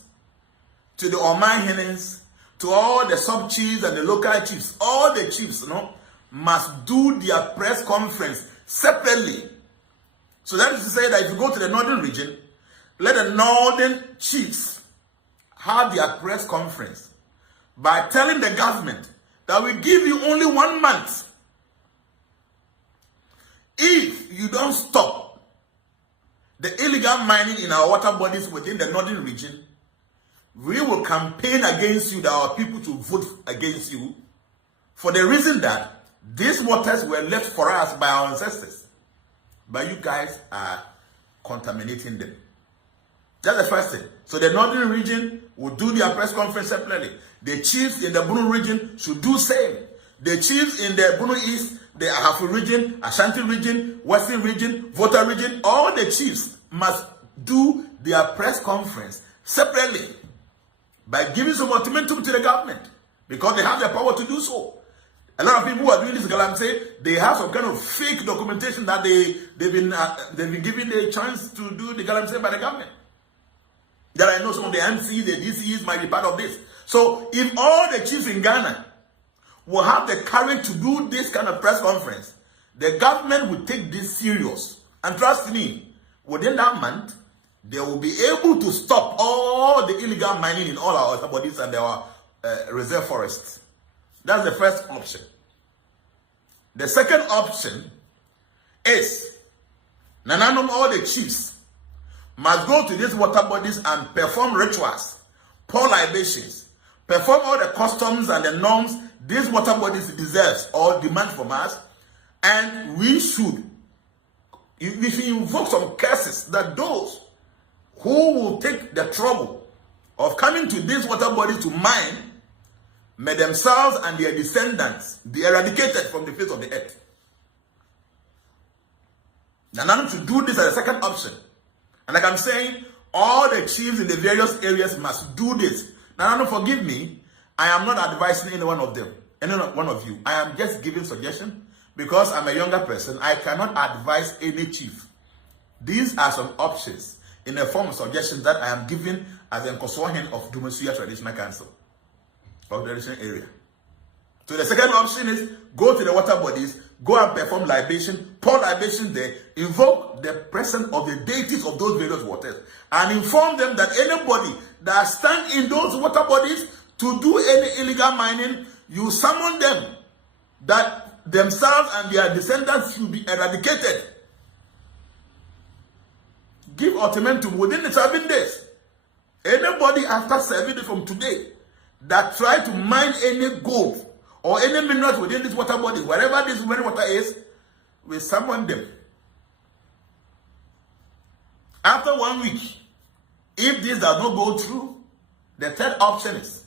to the Omanhenens, to all the sub-chiefs and the local chiefs, all the chiefs, must do their press conference separately. So that is to say that if you go to the northern region, let the northern chiefs have their press conference by telling the government that we give you only 1 month. If you don't stop the illegal mining in our water bodies within the northern region, we will campaign against you, that our people to vote against you, for the reason that these waters were left for us by our ancestors, but you guys are contaminating them. That's the first thing. So the northern region will do their press conference separately. The chiefs in the Bunu region should do same. The chiefs in the Bunu East, the Ahafo region, Ashanti region, Western region, Volta region, all the chiefs must do their press conference separately by giving some ultimatum to the government, because they have the power to do so. A lot of people who are doing this Galamsay, they have some kind of fake documentation that they've been given the chance to do the Galamsay by the government. That I know some of the MCs, the DCs might be part of this. So if all the chiefs in Ghana will have the courage to do this kind of press conference, the government will take this serious. And trust me, within that month, they will be able to stop all the illegal mining in all our bodies and our reserve forests. That's the first option. The second option is Nananom, all the chiefs must go to these water bodies and perform rituals, pour libations, perform all the customs and the norms these water bodies deserves or demand from us, and we should invoke some curses that those who will take the trouble of coming to these water bodies to mine may themselves and their descendants be eradicated from the face of the earth. Nananom to do this as a second option. And like I'm saying, all the chiefs in the various areas must do this. Now, forgive me, I am not advising any one of them, any one of you. I am just giving suggestion because I'm a younger person. I cannot advise any chief. These are some options in the form of suggestions that I am giving as a Nkoswahen of Dumusia Traditional Council of the traditional area. So the second option is go to the water bodies, go and perform libation, pour libation there, invoke the presence of the deities of those various waters, and inform them that anybody that stand in those water bodies to do any illegal mining, you summon them, that themselves and their descendants should be eradicated. Give ultimatum within the 7 days. Anybody after 7 days from today that try to mine any gold or any minerals within this water body, wherever this water is, we summon them. After 1 week, if this does not go through, the third option is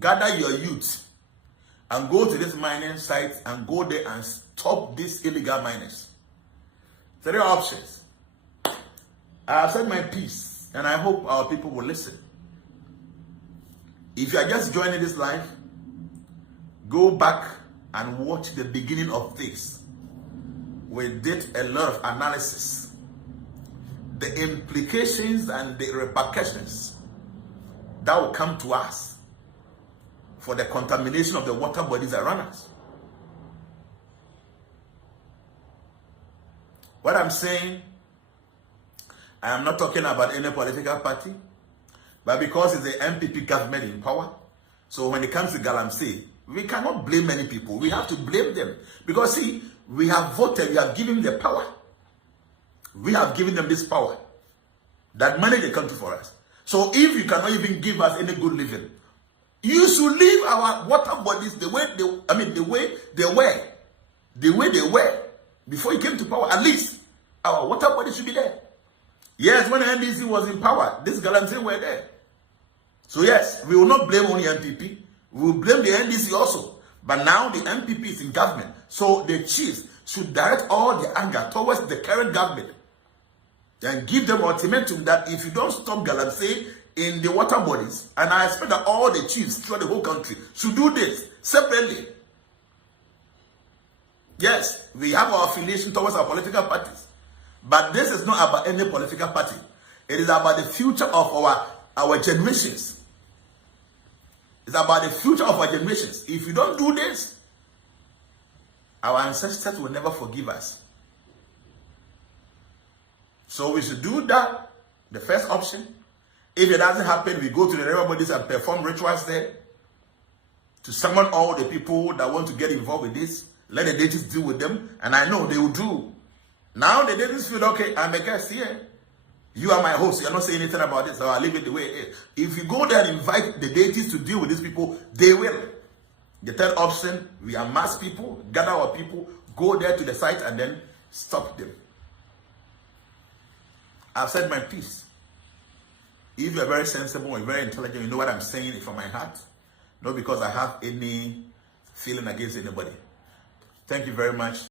gather your youth and go to this mining site and go there and stop these illegal miners. 3 options. I have said my piece, and I hope our people will listen. If you are just joining this live, go back and watch the beginning of this. We did a lot of analysis, the implications and the repercussions that will come to us for the contamination of the water bodies around us. What I'm saying, I am not talking about any political party, but because it's the MPP government in power, so when it comes to Galamsay, we cannot blame many people. We have to blame them. Because see, we have voted, we have given them the power. We have given them this power that manage the country for us. So if you cannot even give us any good living, you should leave our water bodies the way they were before you came to power. At least our water bodies should be there. Yes, when the NDC was in power, this Galamsay were there. So yes, we will not blame only MPP. We will blame the NDC also. But now the MPP is in government. So the chiefs should direct all the anger towards the current government and give them ultimatum that if you don't stop Galamsay in the water bodies, and I expect that all the chiefs throughout the whole country should do this separately. Yes, we have our affiliation towards our political parties. But this is not about any political party. It is about the future of our generations. It's about the future of our generations. If you don't do this, our ancestors will never forgive us. So we should do that, the first option. If it doesn't happen, we go to the river bodies and perform rituals there to summon all the people that want to get involved with this. Let the deities deal with them, and I know they will do. Now the deities feel, okay, I'm a guest here. You are my host. You're not saying anything about this, so I'll leave it the way it is. If you go there and invite the deities to deal with these people, they will. The third option, we amass people, gather our people, go there to the site and then stop them. I've said my piece. If you're very sensible and very intelligent, you know what I'm saying from my heart. Not because I have any feeling against anybody. Thank you very much.